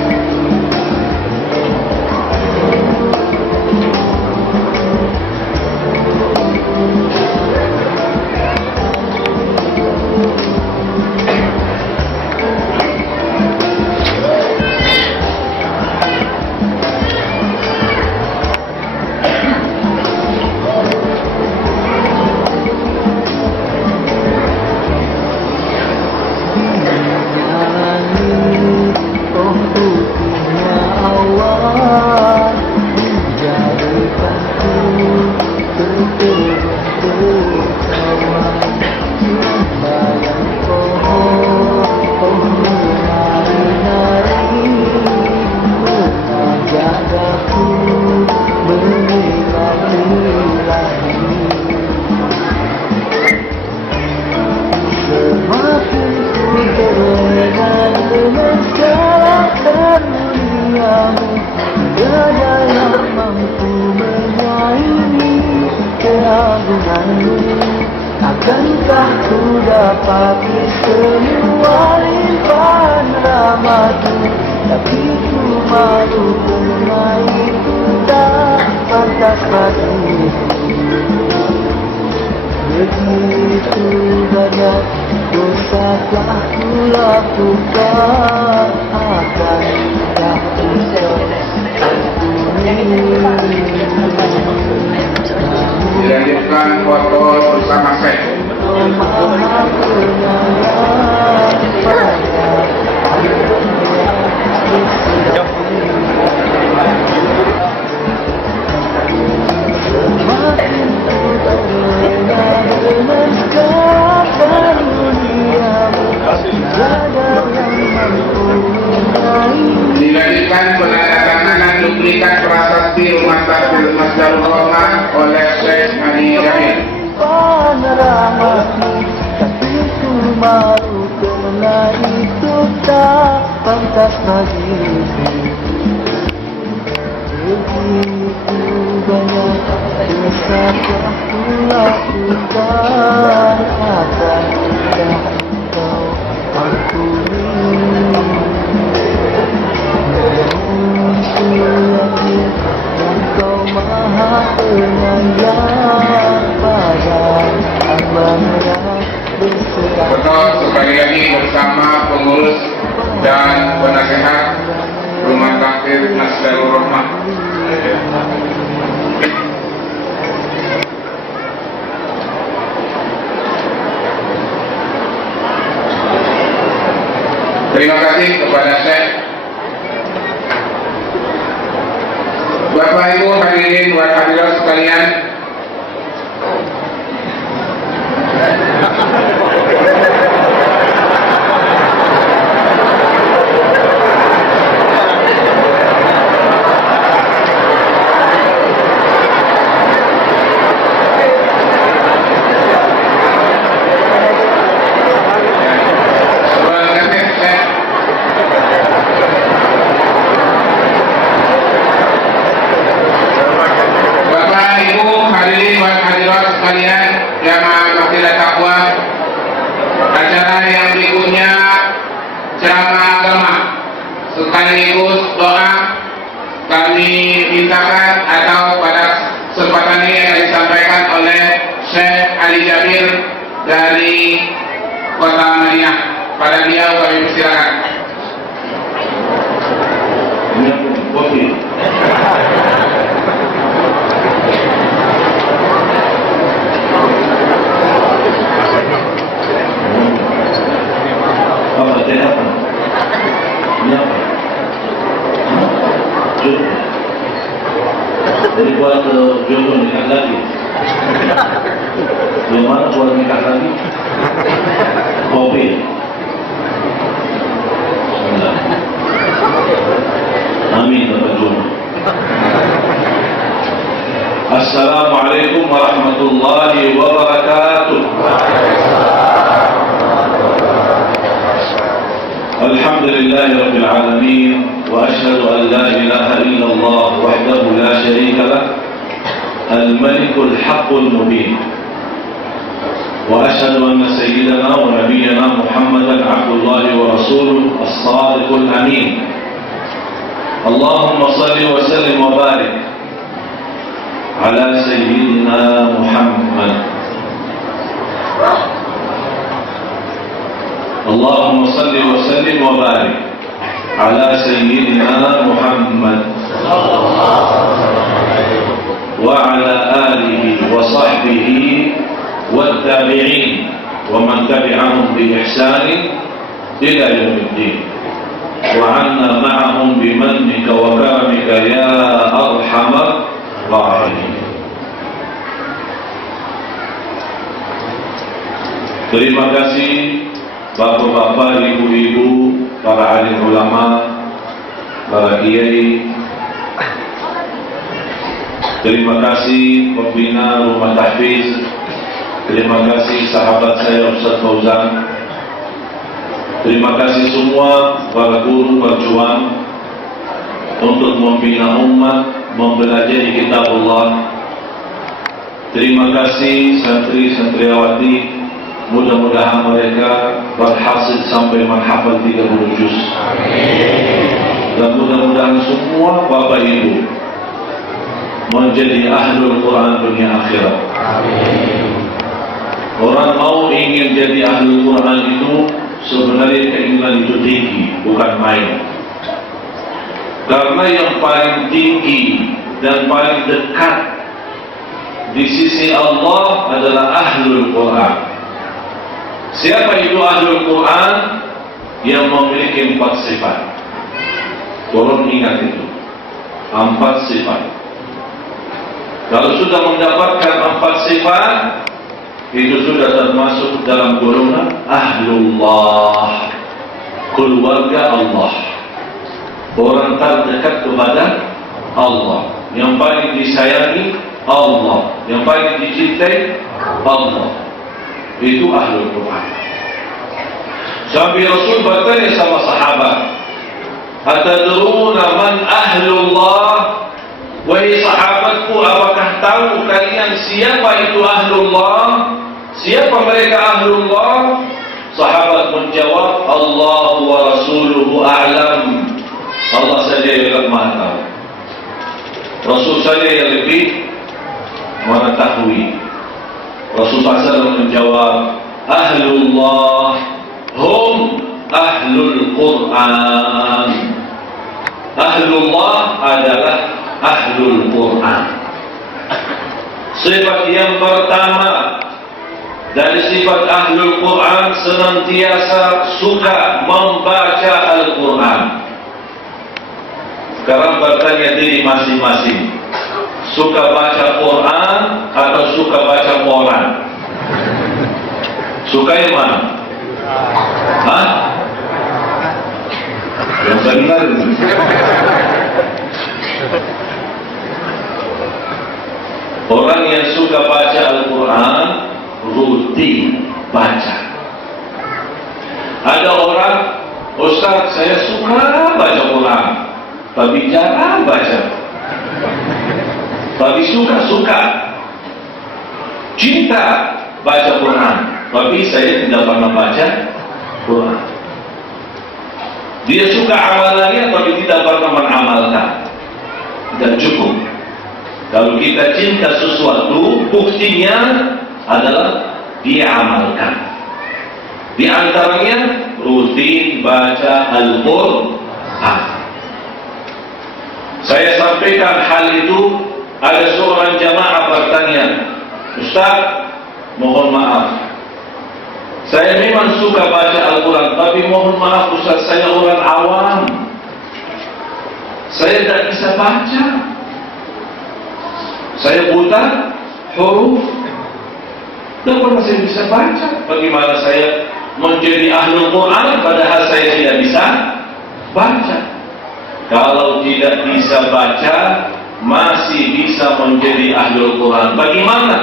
Akankah ku dapati semua limpahan rahmatmu, tapi ku malu karena itu tak pantas bagimu. Begitu banyak dosa telah ku lakukan, akankah Dilanjutkan foto bersama Syekh. Dilanjutkan penandatanganan duplikat prasasti Rumah Sakit Masdarul Rahmah oleh Syekh Hadi Yahya. Tapi ku malu karena itu tak pantas bagiku. Begitu banyak dosa telah ku lakukan, akankah engkau ampuni. penyayang pada hamba-Nya yang berserah. Foto sekali lagi bersama pengurus dan penasehat Rumah Takfir Nasrul Rahmah. Terima kasih kepada Syekh. Bapak Ibu hadirin dan hadirat sekalian, sekalian, jamaah Mafilah Taqwa, acara yang berikutnya ceramah agama sekaligus doa kami mintakan atau pada kesempatan ini yang disampaikan oleh Syekh Ali Jabir dari Kota Madinah. Pada beliau kami persilakan. Jadi buat jodoh nikah lagi. Gimana buat nikah lagi? Kopi. Amin dapat jodoh. Assalamualaikum warahmatullahi wabarakatuh. Alhamdulillahi rabbil alamin. وأشهد أن لا إله إلا الله وحده لا شريك له الملك الحق المبين وأشهد أن سيدنا ونبينا محمدا عبد الله ورسوله الصادق الأمين اللهم صل وسلم وبارك على سيدنا محمد اللهم صل وسلم وبارك على سيدنا محمد وعلى آله وصحبه والتابعين ومن تبعهم بإحسان إلى يوم الدين وعنا معهم بمنك وكرمك يا أرحم الراحمين. Terima kasih Bapak-bapak, ibu-ibu, para alim ulama, para kiai. Terima kasih pembina Rumah Tahfiz. Terima kasih sahabat saya Ustaz Fauzan. Terima kasih semua para guru berjuang untuk membina umat, mempelajari kitab Allah. Terima kasih santri-santriawati. Mudah-mudahan mereka berhasil sampai menghafal 30 juz. Dan mudah-mudahan semua Bapak Ibu menjadi ahlul Quran dunia akhirat. Orang mau ingin jadi ahlul Quran itu sebenarnya keinginan itu tinggi, bukan main. Karena yang paling tinggi dan paling dekat di sisi Allah adalah ahlul Quran. Siapa itu ahlul Quran? Yang memiliki 4 sifat. Tolong ingat itu, 4 sifat. Kalau sudah mendapatkan 4 sifat, itu sudah termasuk dalam golongan ahlullah, keluarga Allah, orang terdekat kepada Allah, yang paling disayangi Allah, yang paling dicintai Allah. Itu ahlul Quran. Sampai Rasul bertanya sama sahabat, "Atadruna man ahlullah?" Wahai sahabatku, apakah tahu kalian siapa itu ahlullah? Siapa mereka ahlullah? Sahabat menjawab, Allah wa rasuluhu a'lam. Allah saja yang lebih tahu. Rasul saja yang lebih mengetahui. Rasulullah SAW menjawab, Ahlullah hum ahlul Quran. Ahlullah adalah ahlul Quran. Sifat yang pertama dari sifat ahlul Quran, senantiasa suka membaca Al-Quran. Sekarang bertanya diri masing-masing, suka baca Quran atau suka baca koran? Suka yang mana? Hah? Yang benar. Orang yang suka baca Al-Quran rutin baca. Ada orang, Ustaz, saya suka baca Quran, tapi jarang baca. Tapi suka cinta baca Quran, tapi saya tidak pernah baca Quran. Dia suka amalannya, tapi tidak pernah mengamalkan. Dan cukup. Kalau kita cinta sesuatu, buktinya adalah dia amalkan. Di antaranya rutin baca Al-Quran. Saya sampaikan hal itu, ada seorang jamaah bertanya, Ustaz, mohon maaf, saya memang suka baca Al-Quran, tapi mohon maaf Ustaz, saya orang awam, saya tidak bisa baca, saya buta huruf, tidak pernah saya bisa baca. Bagaimana saya menjadi ahlul Quran padahal saya tidak bisa baca? Kalau tidak bisa baca, masih bisa menjadi ahlul Quran. Bagaimana?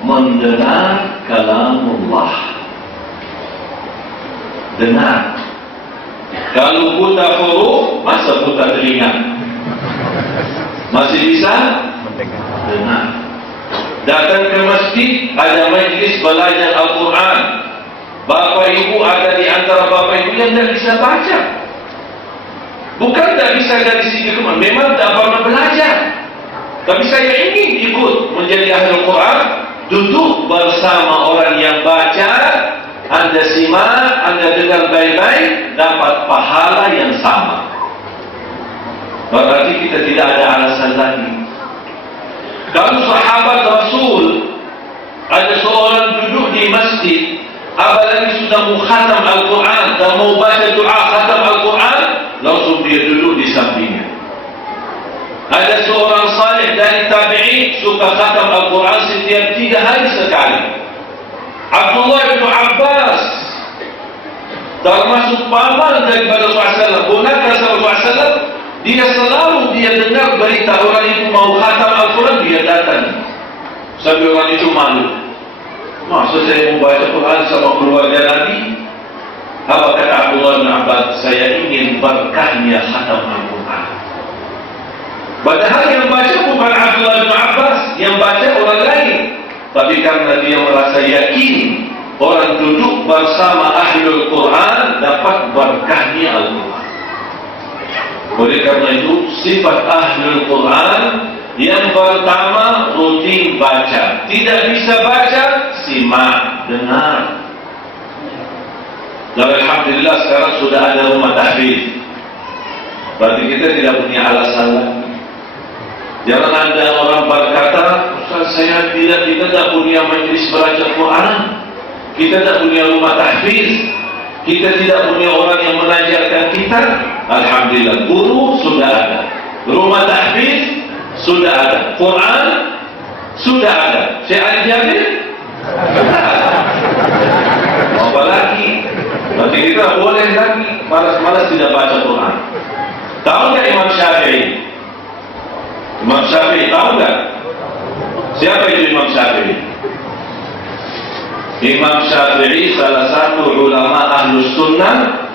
Mendengar kalamullah. Dengar. Kalau buta huruf, masa buta telinga? Masih bisa dengar. Datang ke masjid, ada majlis belajar Al-Quran. Bapak ibu ada di antara bapak ibu yang tidak bisa baca. Bukan tidak bisa dari segi rumah, memang tidak pernah belajar. Tapi saya ingin ikut menjadi ahlul Quran, duduk bersama orang yang baca. Anda simak, Anda dengar baik-baik, dapat pahala yang sama. Berarti kita tidak ada alasan lagi. Kalau sahabat Rasul, ada seorang duduk di masjid, apalagi sudah mau khatam Al-Quran dan mau baca doa khatam Al-Quran, langsung dia duduk di sampingnya. Ada seorang saleh dari tabi'in suka khatam Al-Quran setiap 3 hari sekali. Abdullah bin Abbas termasuk paman daripada Rasulullah, gunakan Rasulullah. Dia selalu dengar berita orang itu mau khatam Al-Quran, dia datang. Sampai orang itu malu. Masa saya mau baca Quran sama keluarga Nabi? Apa kata Abdullah bin Abbas? Saya ingin berkahnya khatam Al-Quran. Padahal yang baca bukan Abdullah bin Abbas, yang baca orang lain. Tapi karena dia merasa yakin orang duduk bersama ahlul Quran dapat berkahnya Al-Quran. Oleh karena itu sifat ahlul Quran yang pertama rutin baca. Tidak bisa baca, simak, dengar. Dan alhamdulillah sekarang sudah ada rumah tahfiz. Berarti kita tidak punya alasan lagi. Jangan ada orang berkata, Ustaz, kita tidak punya majlis baca Quran, kita tidak punya rumah tahfiz, kita tidak punya orang yang mengajarkan kita. Alhamdulillah, guru sudah ada, rumah tahfiz sudah ada, Quran sudah ada. Syekh Ali Jabir apa lagi? Berarti kita boleh lagi malas-malas tidak baca Quran. Tahu nggak Imam Syafi'i? Imam Syafi'i tahu nggak? Siapa itu Imam Syafi'i? Imam Syafi'i salah satu ulama Ahlus Sunnah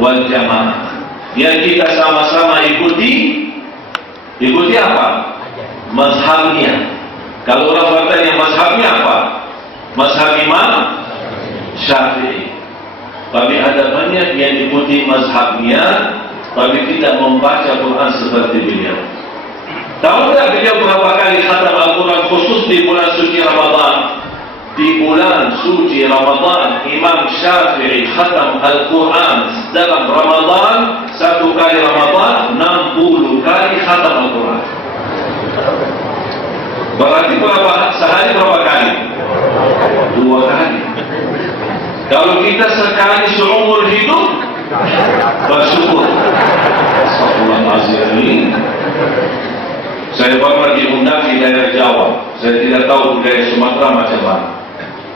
wal Jamaah yang kita sama-sama ikuti apa? Mazhabnya. Kalau orang bertanya mazhabnya apa? Mazhab Imam Syafi'i. Tapi ada banyak yang ikuti mazhabnya, tapi tidak membaca Quran seperti beliau. Tahu tak beliau berapa kali khatam Al-Quran khusus khusus di bulan suci Ramadan. Di bulan suci Ramadan, Imam Syafi'i khatam Al-Quran dalam Ramadan, satu kali Ramadan 60 kali khatam Al-Quran. Berarti sehari berapa kali? 2 kali. Kalau kita sekali seumur hidup, bersyukur. Astagfirullahaladzim. Saya pernah diundang di daerah Jawa. Saya tidak tahu budaya Sumatera macam mana.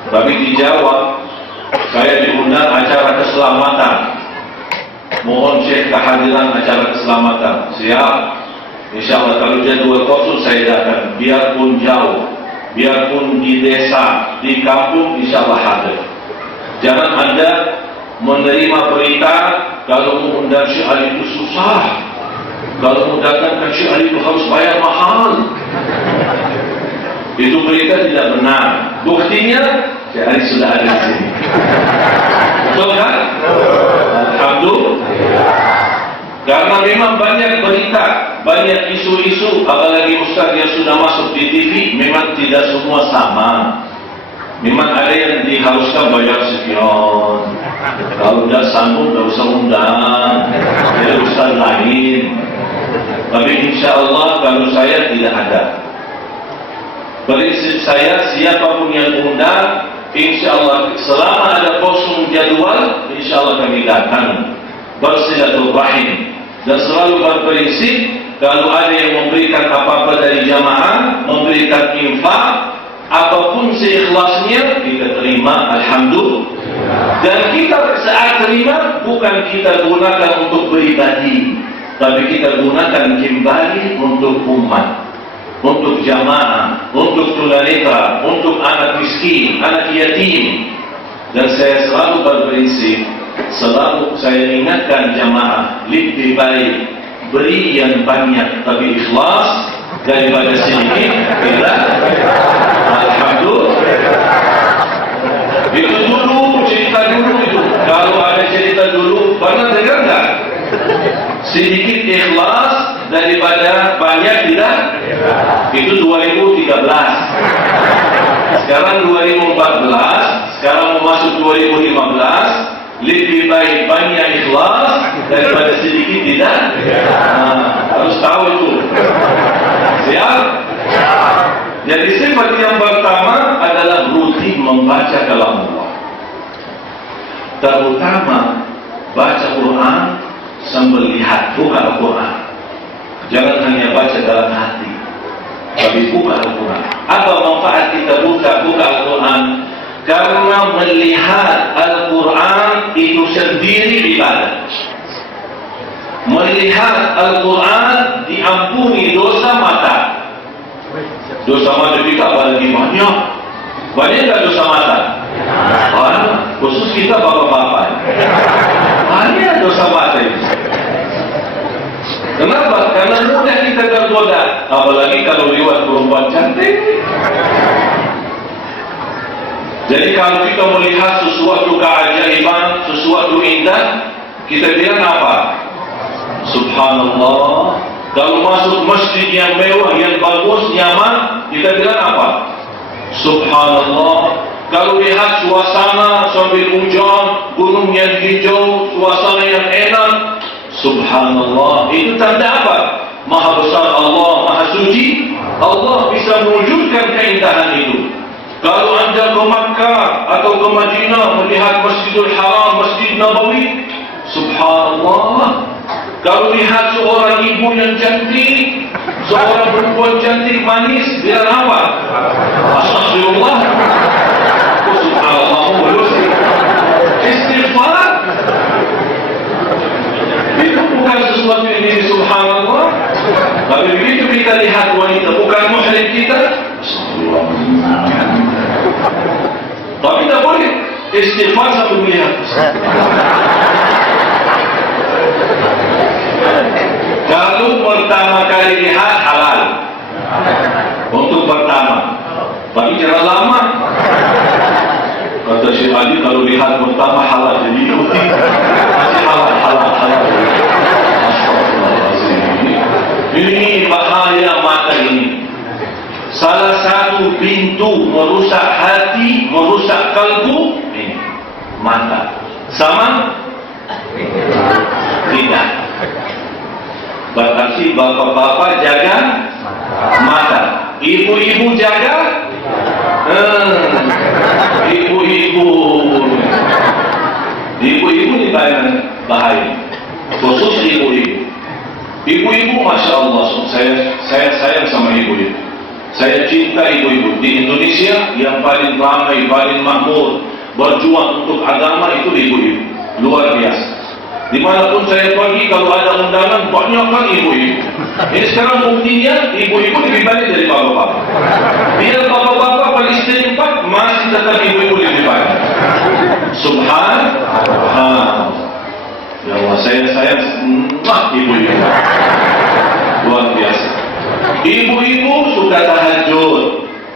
Tapi di Jawa, saya diundang acara keselamatan. Mohon Syekh kehadiran acara keselamatan. Siap. InsyaAllah kalau jadwal khusus saya datang. Biarpun jauh, biarpun di desa, di kampung, InsyaAllah hadir. Jangan Anda menerima berita kalau mengundang syiar itu susah. Kalau mendatangkan syiar itu harus bayar mahal. Itu berita tidak benar. Buktinya, syiar sudah ada di sini. Betul kan? Alhamdulillah. Karena memang banyak berita, banyak isu-isu, apalagi ustaz yang sudah masuk di TV, memang tidak semua sama. Memang ada yang diharuskan bayar sekian. Kalau tidak sanggup, tidak usah undang. Ada ustaz lain. Tapi insya Allah kalau saya tidak ada. Prinsip saya, siapapun yang undang, insya Allah selama ada kosong jadwal, insya Allah kami datang bersilaturahim dan selalu berprinsip kalau ada yang memberikan apa-apa dari jamaah, memberikan infak, apapun seikhlasnya kita terima, alhamdulillah. Dan kita saat terima bukan kita gunakan untuk pribadi, tapi kita gunakan kembali untuk umat, untuk jamaah, untuk tunanetra, untuk anak miskin, anak yatim. Dan saya selalu berprinsip, selalu saya ingatkan jamaah, lebih baik beri yang banyak tapi ikhlas daripada sedikit tidak. Alhamdulillah. Itu dulu, cerita dulu itu. Kalau ada cerita dulu, pernah dengar enggak? Sedikit ikhlas daripada banyak tidak. Itu 2013. Sekarang 2014. Sekarang mau masuk 2015. Lebih baik banyak ikhlas daripada sedikit tidak. Harus tahu itu. Siap? Jadi sifat yang pertama adalah rutin membaca kalam Allah. Terutama baca Quran sambil lihat, buka Al-Quran. Jangan hanya baca dalam hati, tapi buka Al-Quran. Apa manfaat kita buka Al-Quran? Karena melihat Al-Quran itu sendiri ibadah. Melihat Al-Quran diampuni dosa mata. Dosa mata kita apalagi banyak. Banyak tak dosa mata? Khusus kita bapak-bapak. Banyak dosa mata itu. Kenapa? Karena mudah kita tergoda. Apalagi kalau lewat perempuan cantik. Jadi kalau kita melihat sesuatu keajaiban, sesuatu indah, kita bilang apa? Subhanallah. Kalau masuk masjid yang mewah, yang bagus, nyaman, kita bilang apa? Subhanallah. Kalau lihat suasana sambil hujan, gunung yang hijau, suasana yang enak, Subhanallah. Itu tanda apa? Maha besar Allah, Maha suci. Allah bisa mewujudkan keindahan itu. Kalau anda ke Makkah atau ke Madinah melihat Masjidul Haram, Masjid Nabawi, Subhanallah. Kalau lihat seorang ibu yang cantik, seorang perempuan cantik manis, dia apa? Astagfirullah. Subhanallah. Istighfar. Itu bukan sesuatu yang ini subhanallah. Tapi begitu kita lihat wanita bukan muhrim kita, tapi tak boleh istighfar sambil melihat. Kalau pertama kali lihat halal, untuk pertama, tapi jangan lama. Kata Syekh Ali kalau lihat pertama halal, jadi ikuti masih halal. Ini bahaya mata ini. Salah satu satu pintu merusak hati, merusak kalbu, ini mata. Sama? Tidak. Berarti bapak-bapak jaga mata, ibu-ibu jaga ibu-ibu ini bahaya, khusus ibu-ibu. Ibu-ibu, masya Allah, saya sayang sama ibu-ibu. Saya cinta ibu-ibu. Di Indonesia yang paling ramai, paling makmur, berjuang untuk agama itu ibu-ibu. Luar biasa. Dimanapun saya pergi, kalau ada undangan, banyak kan ibu-ibu. Ini sekarang buktinya, ibu-ibu lebih banyak dari bapak-bapak. Biar bapak-bapak Palestin 4, masih tetap ibu-ibu lebih banyak. Subhanallah. Ya Allah, saya ibu-ibu. Luar biasa. Ibu-ibu suka tahajud.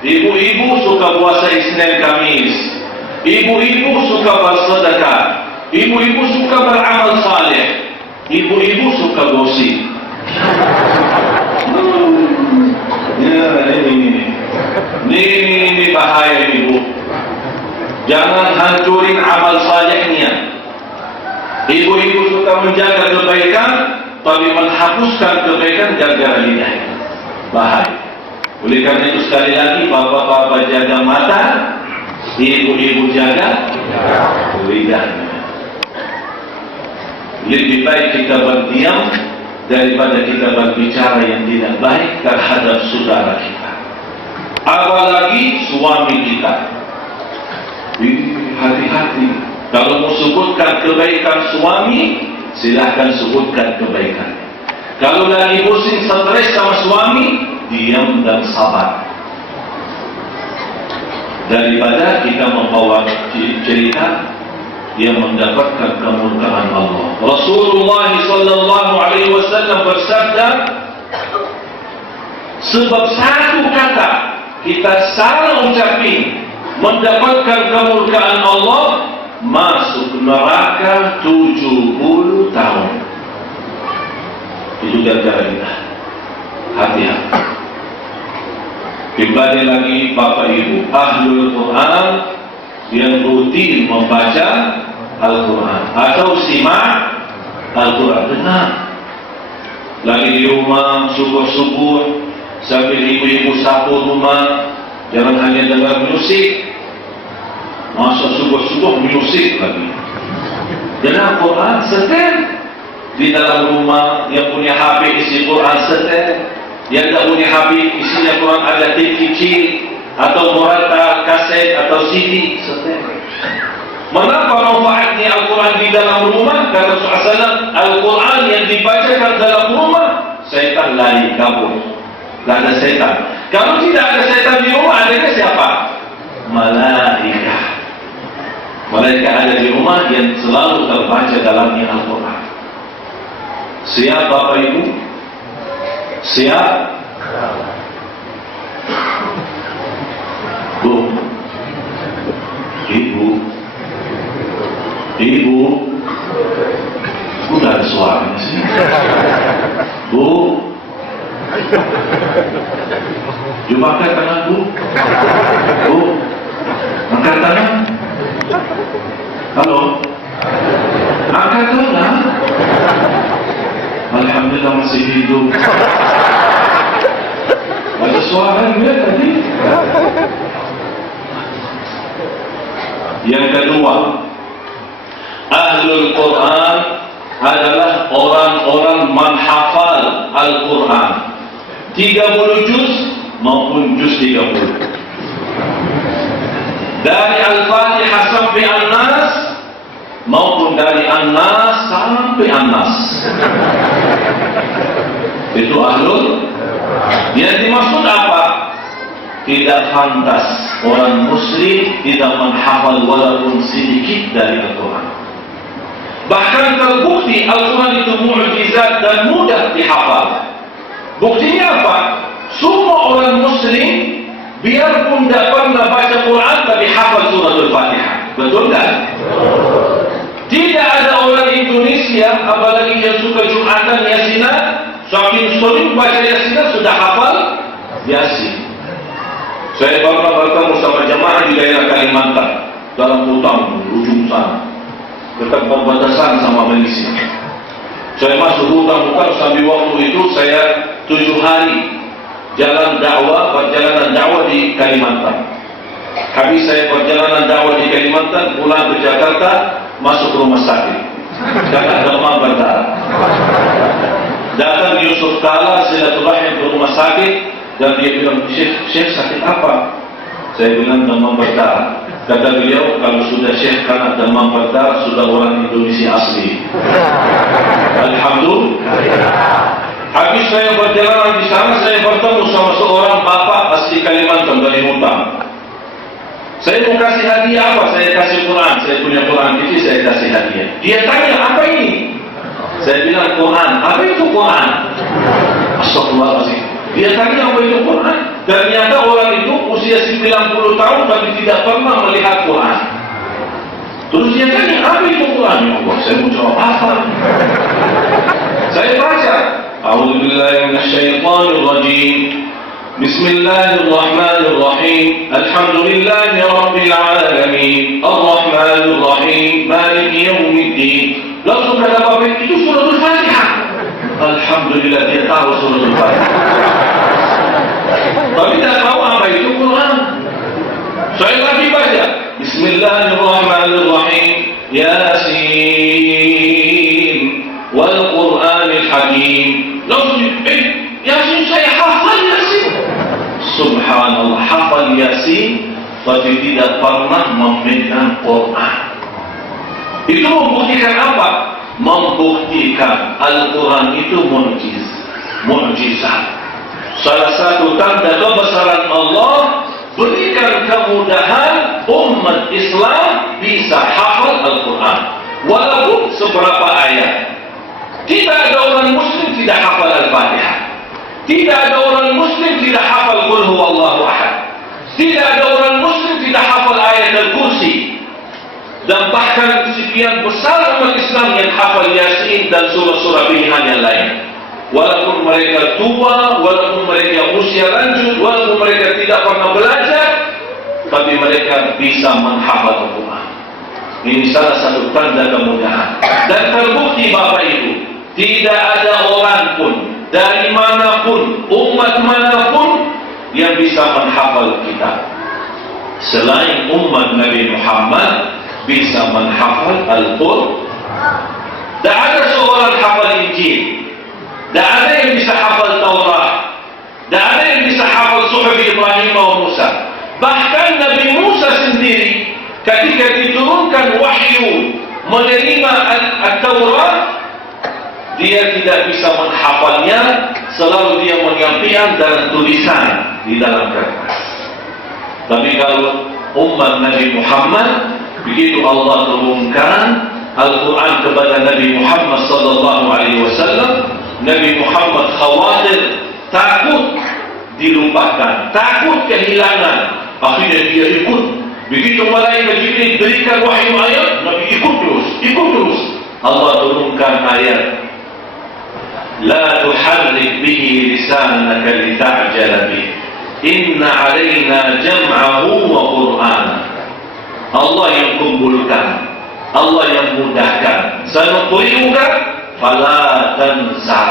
Ibu-ibu suka puasa Isnin Kamis. Ibu-ibu suka bersedekah. Ibu-ibu suka beramal saleh. Ibu-ibu suka gosip. Ini bahaya ibu. Jangan hancurin amal salehnya. Ibu-ibu suka menjaga kebaikan, tapi menghapuskan kebaikan gara-gara lidah. Bahaya. Oleh karena itu sekali lagi, bapak-bapak jaga mata, ibu-ibu jaga lidahnya. Lebih baik kita berdiam daripada kita berbicara yang tidak baik terhadap saudara kita, apalagi suami kita. Hati-hati. Kalau mau sebutkan kebaikan suami, silahkan sebutkan kebaikan. Kalau lagi pusing, stres sama suami, diam dan sabar. Daripada kita membawa cerita yang mendapatkan kemurkaan Allah. Rasulullah sallallahu alaihi wasallam bersabda, sebab satu kata kita salah ucapin mendapatkan kemurkaan Allah, masuk neraka 70 tahun. Itu gara-gara kita. Hati-hati. Kembali lagi Bapak Ibu, Ahlul Quran yang rutin membaca Al-Quran atau simak Al-Quran, dengar. Lagi di rumah subuh-subuh sambil ibu-ibu sapu rumah, jangan hanya dengar musik. Masa subuh-subuh musik lagi. Dengar Quran, setel. Di dalam rumah yang punya HP isi Quran, setel. Yang tak punya HP isinya Quran, ada tape kecil atau murata, kaset atau CD, setel. Mengapa manfaatnya Al-Quran di dalam rumah? Kata Rasulullah, Al-Quran yang dibacakan dalam rumah, syaitan lari kabur. Tak ada syaitan. Kalau tidak ada syaitan di rumah, adanya siapa? Malaikat. Malaikat ada di rumah yang selalu terbaca dalamnya Al-Quran. Siap Bapak Ibu? Siap? Bu, Ibu, udah ada suaranya sih. Bu, coba angkat tangan Bu. Bu, angkat tangan. Halo, angkat tangan. Alhamdulillah masih hidup. Ada suara juga tadi. Yang kedua, Ahlul Quran adalah orang-orang menghafal Al-Quran 30 juz maupun juz 30. Dari Al-Fatihah sampai An-Nas maupun dari An-Nas sampai An-Nas. Itu Ahlul. Yang dimaksud apa? Tidak pantas orang muslim tidak menghafal walaupun sedikit dari Al-Quran. Bahkan terbukti Al-Quran itu mukjizat dan mudah dihafal. Buktinya apa? Semua orang muslim biarpun tidak pernah baca Quran tapi hafal surah Al-Fatihah. Betul tak? Tidak ada orang Indonesia apalagi yang suka Jumatan Yasinan, saking sering baca Yasinan sudah hafal Yasin. Saya pernah bertemu sama jemaah di daerah Kalimantan, dalam hutan ujung sana, dekat perbatasan sama Malaysia. Saya masuk hutan-hutan sambil waktu itu saya 7 hari perjalanan dakwah di Kalimantan. Habis saya perjalanan dakwah di Kalimantan, pulang ke Jakarta, masuk rumah sakit karena demam berdarah. Datang Yusuf Kala silaturahim ke rumah sakit dan dia bilang, Syekh sakit apa? Saya bilang demam berdarah. Kata beliau, kalau sudah Syekh karena demam berdarah, sudah orang Indonesia asli. Alhamdulillah. Habis saya berjalan di sana, saya bertemu sama seorang bapak asli Kalimantan dari hutan. Saya mau kasih hadiah apa? Saya kasih Quran. Saya punya Quran kecil, saya kasih hadiah. Dia tanya, apa ini? Saya bilang Quran. Apa itu Quran? Astagfirullahaladzim. Dia tanya apa itu Quran? Ternyata orang itu usia 90 tahun tapi tidak pernah melihat Quran. Terus dia tanya, apa itu Quran? Ya Allah, saya mau jawab apa? Saya baca. A'udzubillahi minasyaitonirrajim. Bismillahirrahmanirrahim. Alhamdulillahi rabbil alamin. Arrahmanirrahim. Maliki yaumiddin. Langsung kata bapak itu surah Al-Fatihah. Alhamdulillah dia tahu surah Al-Fatihah. Tapi tidak tahu apa itu Quran. Saya lagi baca. Bismillahirrahmanirrahim. Yasin wal Qur'anil Hakim. Langsung Yasin saya hafal Yasin. Subhanallah, hafal Yasin tapi tidak pernah memegang Quran. Itu membuktikan apa? Membuktikan Al-Quran itu mukjizat. Salah satu tanda kebesaran Allah, berikan kemudahan umat Islam bisa hafal Al-Quran walaupun seberapa ayat. Tidak ada orang muslim tidak hafal Al-Fatihah. Tidak ada orang muslim tidak hafal Qul huwallahu ahad. Tidak ada orang muslim tidak hafal ayat Al-Kursi. Dan bahkan sekian besar umat Islam yang hafal Yasin dan surah-surah pilihan yang lain. Walaupun mereka tua, walaupun mereka usia lanjut, walaupun mereka tidak pernah belajar, tapi mereka bisa menghafal Al-Quran. Ini salah satu tanda kemudahan. Dan terbukti Bapak Ibu, tidak ada orang pun, dari manapun, umat manapun yang bisa menghafal kitab selain umat Nabi Muhammad bisa menghafal Al-Quran. Tak ada seorang hafal Injil, tak ada yang bisa hafal Taurat, tak ada yang bisa hafal Suhuf Ibrahim dan Musa. Bahkan Nabi Musa sendiri ketika diturunkan wahyu menerima Al-Taurat, dia tidak bisa menghafalnya, selalu dia menyampaikan dalam tulisan di dalam kertas. Tapi kalau umat Nabi Muhammad, begitu Allah turunkan Al-Quran kepada Nabi Muhammad sallallahu alaihi wasallam, Nabi Muhammad khawatir, takut dilupakan, takut kehilangan. Akhirnya dia ikut. Begitu malaikat Jibril berikan wahyu ayat, Nabi ikut terus. Allah turunkan ayat, La tuharrik bihi lisanaka lita'jala bih. Inna alaina jam'ahu wa Qur'an. Allah yang kumpulkan, Allah yang mudahkan. Sanuqri'uka fala tansa.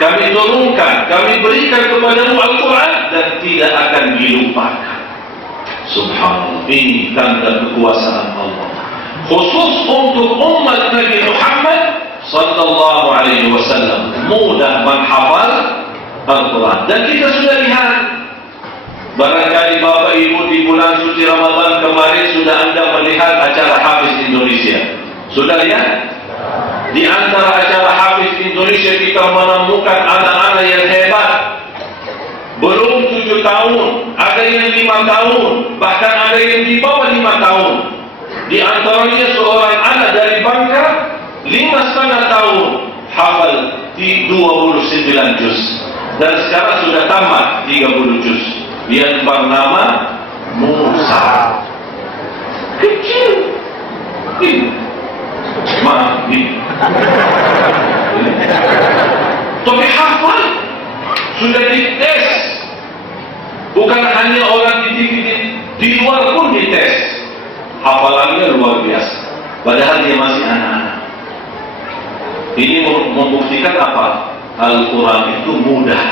Kami turunkan, kami berikan kepadamu Al-Quran dan tidak akan dilupakan. Subhanallah, ini tanda kekuasaan Allah. Khusus untuk umat Nabi Muhammad sallallahu alaihi wasallam, mudah menghafal Al-Quran. Dan kita sudah lihat, barangkali Bapak Ibu di bulan suci Ramadan kemarin sudah Anda melihat acara Hafiz Indonesia. Sudah lihat? Di antara acara Hafiz Indonesia kita menemukan anak-anak yang hebat. Belum 7 tahun, ada yang 5 tahun, bahkan ada yang di bawah 5 tahun. Di antaranya seorang anak dari Bangka, 5,5 tahun, hafal di 29 juz. Dan sekarang sudah tamat 30 juz. Dia bernama Musa. Kecil. Tapi hafal. Sudah dites. Bukan hanya orang di luar pun dites. Hafalannya luar biasa. Padahal dia masih anak-anak. Ini membuktikan apa? Al-Quran itu mudah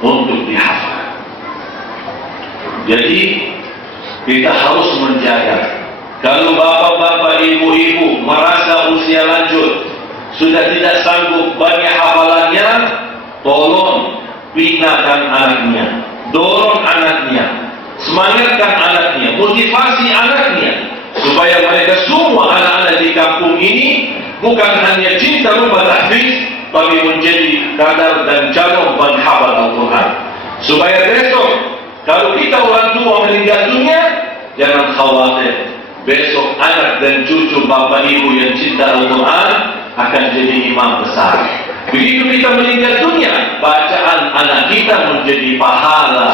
untuk dihafal. Jadi kita harus menjaga. Kalau bapak-bapak, ibu-ibu merasa usia lanjut, sudah tidak sanggup banyak hafalannya, tolong binakan anaknya, dorong anaknya, semangatkan anaknya, motivasi anaknya, supaya mereka semua anak-anak di kampung ini bukan hanya cinta rumah tahfiz, tapi menjadi kadar dan calon penghafal Al-Quran. Supaya besok kalau kita orang tua meninggal dunia, jangan khawatir, besok anak dan cucu bapak ibu yang cinta Al-Quran akan jadi imam besar. Begitu kita meninggal dunia, bacaan anak kita menjadi pahala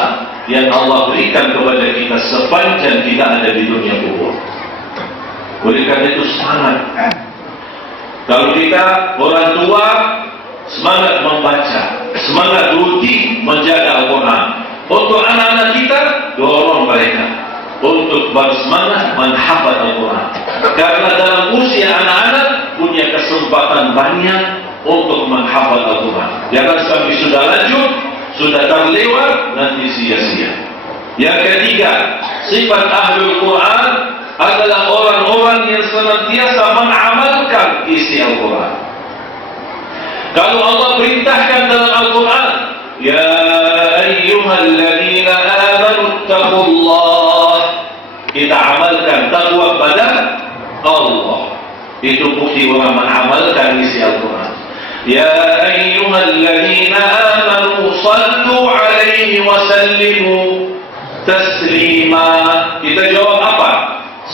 yang Allah berikan kepada kita sepanjang kita ada di dunia kubur. Oleh karena itu semangat. Kalau kita orang tua semangat membaca, semangat rutin menjaga Al-Quran. Untuk anak-anak kita, dorong mereka untuk bersemangat menghafal Al-Quran. Karena dalam usia anak-anak punya kesempatan banyak untuk menghafal Al-Quran. Jangan sampai sudah lanjut, sudah terlewat, nanti sia-sia. Yang ketiga, sifat Ahlul Quran adalah orang-orang yang senantiasa mengamalkan isi Al-Quran. Kalau Allah perintahkan dalam Al-Quran, ya ayyuhalladzina amanu taqullah, kita amalkan takwa kepada Allah. Itu bukti orang mengamalkan isi Al-Quran. Ya ayyuhalladzina amanu sallu alaihi wa sallimu taslima. Kita jawab apa?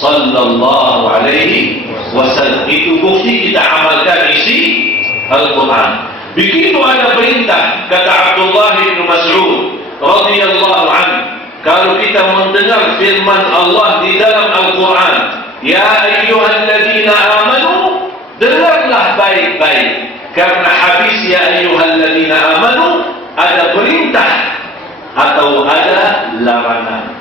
Sallallahu alaihi wasallam. Itu bukti kita amalkan isi Al-Quran. Begitu ada perintah, kata Abdullah bin Mas'ud radhiyallahu anhu, kalau kita mendengar firman Allah di dalam Al-Quran, ya ayyuhalladzina amanu, dengarlah baik-baik, karena habis ya ayyuhalladzina amanu ada perintah atau ada larangan.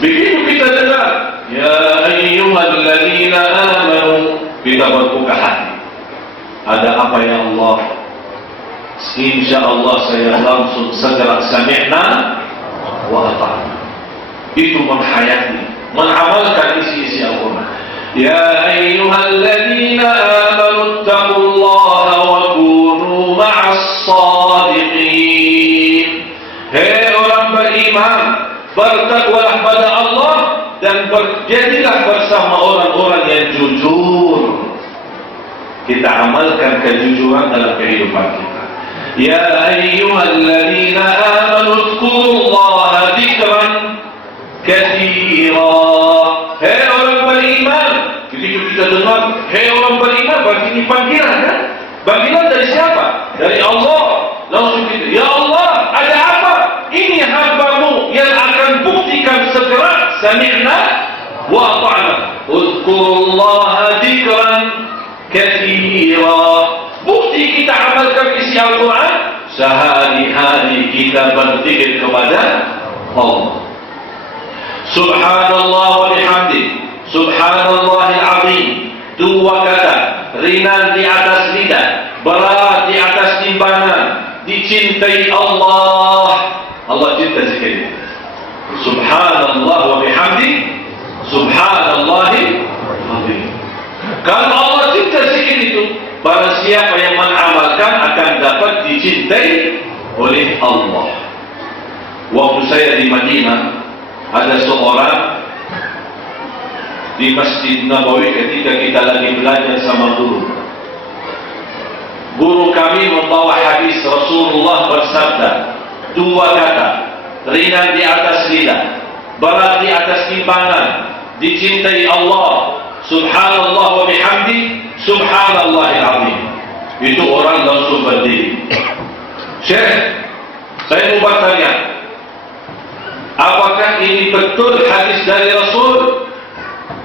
Begitu kita dengar ya ayyuhalladzina amanu, kita berbuka hati. Ada apa ya Allah? InsyaAllah saya langsung segera sami'na wa ata'na. Itu menghayati, mengamalkan isi-isi Al-Quran. Ya ayyuhalladzina amanu taqullaha wa kunu ma'as sadiqin. Hei orang beriman, bertakwalah pada Allah dan berjadilah bersama orang-orang yang jujur. Kita amalkan kejujuran dalam kehidupan kita. Ya ayyuhalladzina amanu dzkurullaha dzikran katsira. Hei orang beriman, ketika kita dengar hei orang beriman, berarti ini panggilan kan? Panggilan dari siapa? Dari Allah. Langsung kita, ya Allah, ada apa? Ini hamba-Mu yang akan buktikan segera sami'na wa ata'na. Dzkurullaha dzikran katsira. Bukti kita amalkan isi Al-Quran, sehari-hari kita berzikir kepada Allah. Subhanallah wa bihamdi, subhanallahil azim. Dua kata, ringan di atas lidah, berat di atas timbangan, dicintai Allah. Allah cinta zikir. Subhanallah wa bihamdi, subhanallahil azim. Kalau Allah cinta zikir itu, barang siapa yang mengamalkan akan dapat dicintai oleh Allah. Waktu saya di Madinah, ada seorang di Masjid Nabawi ketika kita lagi belajar sama guru. Guru kami membawa hadis Rasulullah bersabda, dua kata, ringan di atas lidah, berat di atas timbangan, dicintai Allah. Subhanallah wa bihamdi, subhanallahil azim. Itu orang langsung berdiri. Syekh, saya mau bertanya, apakah ini betul hadis dari Rasul?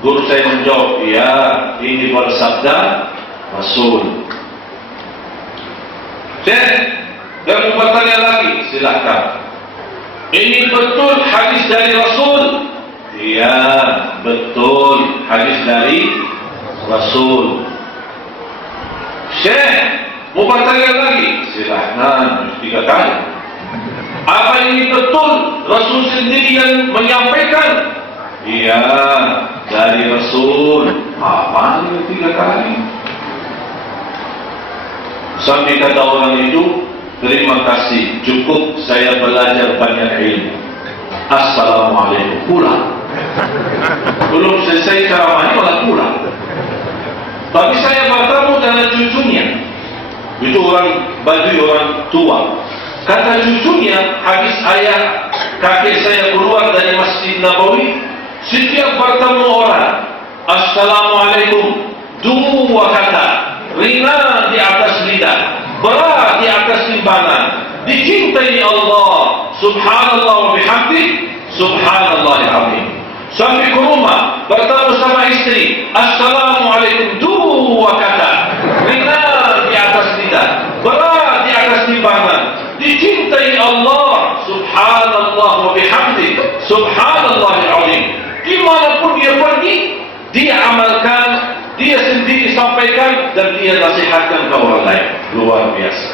Guru saya menjawab, ya, ini bersabda Rasul. Syekh, saya mau bertanya lagi, silahkan. Ini betul hadis dari Rasul? Ya, betul hadis dari Rasul. Syekh, mau bertanya lagi? Silahkan, 3 kali. Apa ini betul Rasul sendiri yang menyampaikan? Iya, dari Rasul. Apa ini 3 kali? Sampai kata orang itu, terima kasih, cukup saya belajar banyak ilmu. Assalamualaikum. Pulang. Belum selesai ceramahnya malah pulang. Tapi saya bertemu dengan cucunya. Itu orang Baduy, orang tua. Kata cucunya, habis ayah kakek saya keluar dari Masjid Nabawi, setiap bertemu orang, Assalamualaikum, 2 kata, ringan di atas lidah, berat di atas timbangan, dicintai Allah, subhanallah wa bihamdi, subhanallahil azim. Sampai ke rumah, bertemu sama istri, Assalamualaikum, 2 kata, ringan di atas lidah, berat di atas timbangan, dicintai Allah, subhanallah wa bihamdi, subhanallahil azim. Dimanapun dia pergi, dia amalkan, dia sendiri sampaikan, dan dia nasihatkan ke orang lain. Luar biasa.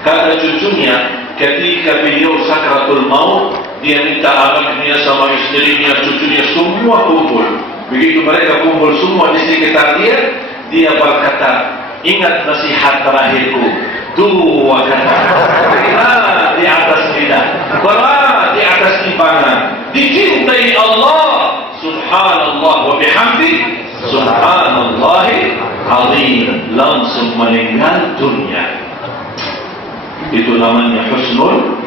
Kata cucunya, ketika beliau sakratul maut, dia minta anaknya sama istrinya, cucunya semua kumpul. Begitu mereka kumpul semua di sekitar dia, dia berkata, ingat nasihat terakhirku, 2 kata, ringan di atas lidah, berat di atas timbangan, dicintai Allah, subhanallah wa bihamdi, subhanallahil azim. Langsung meninggal dunia. Itu namanya husnul.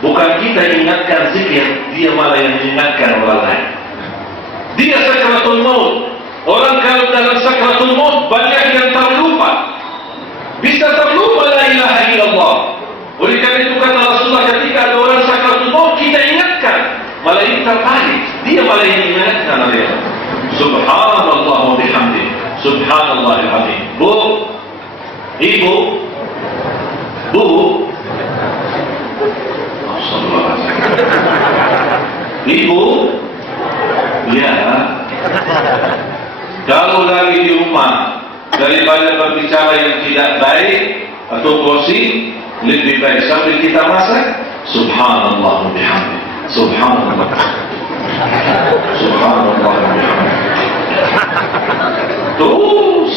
Bukan kita ingatkan zikir, dia malah yang ingatkan orang lain. Dia sakratul maut. Orang kalau dalam sakratul maut banyak yang terlupa. Bisa terlupa la ilaha illallah. Oleh karena itu kata Rasulullah, ketika ada orang sakratul maut, kita ingatkan, malah ini terbalik. Dia malah yang ingatkan dia. Subhanallah wa bihamdi, subhanallahil azim. Bu, ibu, bu, ibu, ya, kalau lagi di rumah, daripada berbicara yang tidak baik atau gosip, lebih baik sambil kita masak, subhanallah wa bihamdi, subhanallah, subhanallah wa bihamdi. Terus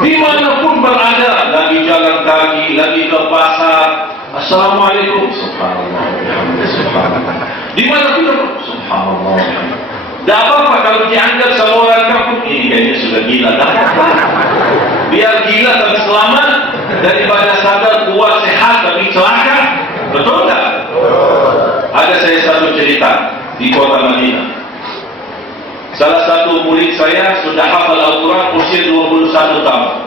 dimanapun berada, lagi jalan kaki, lagi ke pasar, assalamualaikum, subhanallah wa bihamdi, subhanallah. Dimanapun, subhanallah wa bihamdi. Tak apa-apa kalau dianggap sama orang kampung, ini kayaknya sudah gila. Tak apa-apa. Biar gila tapi selamat, daripada sadar kuat sehat tapi celaka. Betul tak? Ada saya satu cerita di kota Madinah. Salah satu murid saya sudah hafal Al-Quran usia 21 tahun.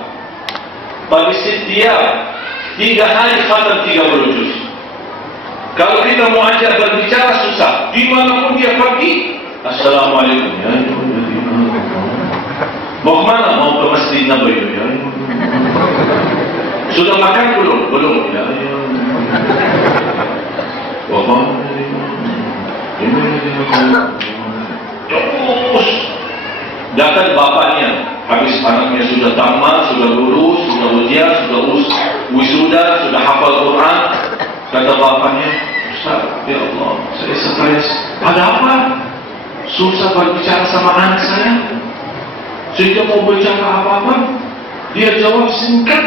Tapi setiap 3 hari khatam 30 juz. Kalau kita mau ajak berbicara susah. Dimanapun dia pergi, assalamualaikum. Ya, mau kemana? Mau ke Masjid Nabawi. Ya, sudah makan belum? Belum. Ya, terus datang bapaknya, habis anaknya sudah tamat, sudah lulus, sudah ujian, sudah wisuda, sudah hafal Quran. Kata bapaknya, Ustaz, ya Allah, saya stres. Ada apa? Susah berbicara sama anak saya. Sehingga mau bicara apa-apa, dia jawab singkat.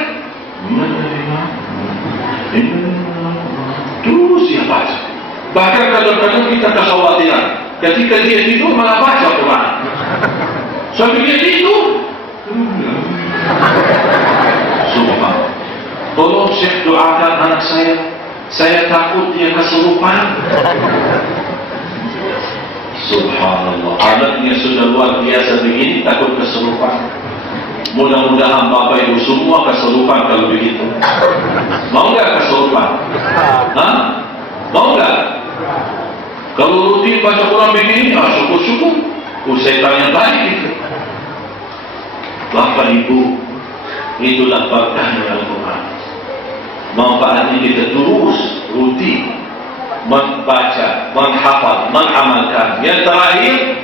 Terus dia baca. Bahkan kadang-kadang kita kekhawatiran, ketika dia tidur malah baca Quran. Sampai dia tidur. Subhanallah. Tolong Syekh doakan anak saya. Saya takut dia kesurupan. Subhanallah. Anaknya sudah luar biasa begini, takut kesurupan. Mudah-mudahan Bapak Ibu semua kesurupan kalau begitu. Mau nggak kesurupan? Hah? Mau nggak? Kalau rutin baca Quran begini, syukur-syukur. Setannya baik itu. Bapak Ibu, itulah berkahnya Al-Quran. Manfaatnya kita terus rutin membaca, menghafal, mengamalkan. Yang terakhir,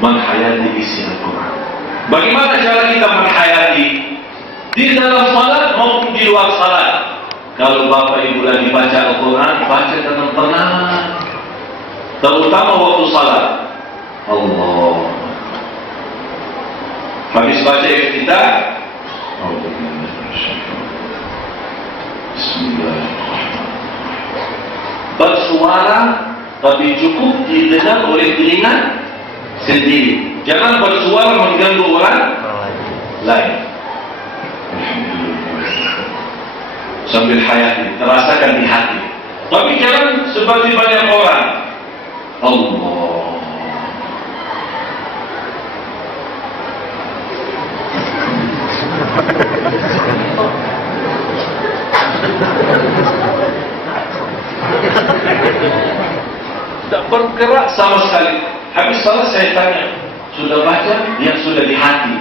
menghayati isi Al-Quran. Bagaimana cara kita menghayati? Di dalam salat maupun di luar salat. Kalau Bapak Ibu lagi baca Al-Quran, baca dengan tenang, terutama waktu salat. Allah. Habis baca kita, bersuara tapi cukup didengar oleh telinga sendiri. Jangan bersuara mengganggu orang lain. Sambil hayati, terasakan di hati. Tapi jangan seperti banyak orang. Allah. Tak bergerak sama sekali. Habis salat saya tanya, sudah baca? Yang sudah di hati.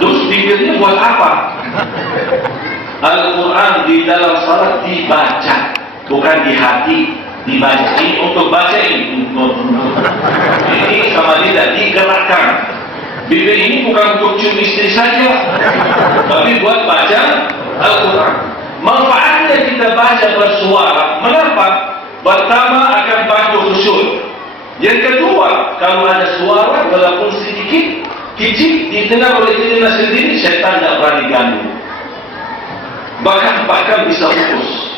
Terus bibirnya buat apa? Al-Quran di dalam salat dibaca, bukan di hati, dibaca. Ini untuk baca ini. Ini sama lidah digerakkan. Bibir ini bukan untuk cium istri saja, tapi buat baca Al-Quran. Manfaatnya kita baca bersuara. Mengapa? Pertama akan bantu khusyuk. Yang kedua, kalau ada suara walaupun sedikit, kecil, didengar oleh telinga sendiri, syaitan tidak berani ganggu. Bahkan bisa fokus.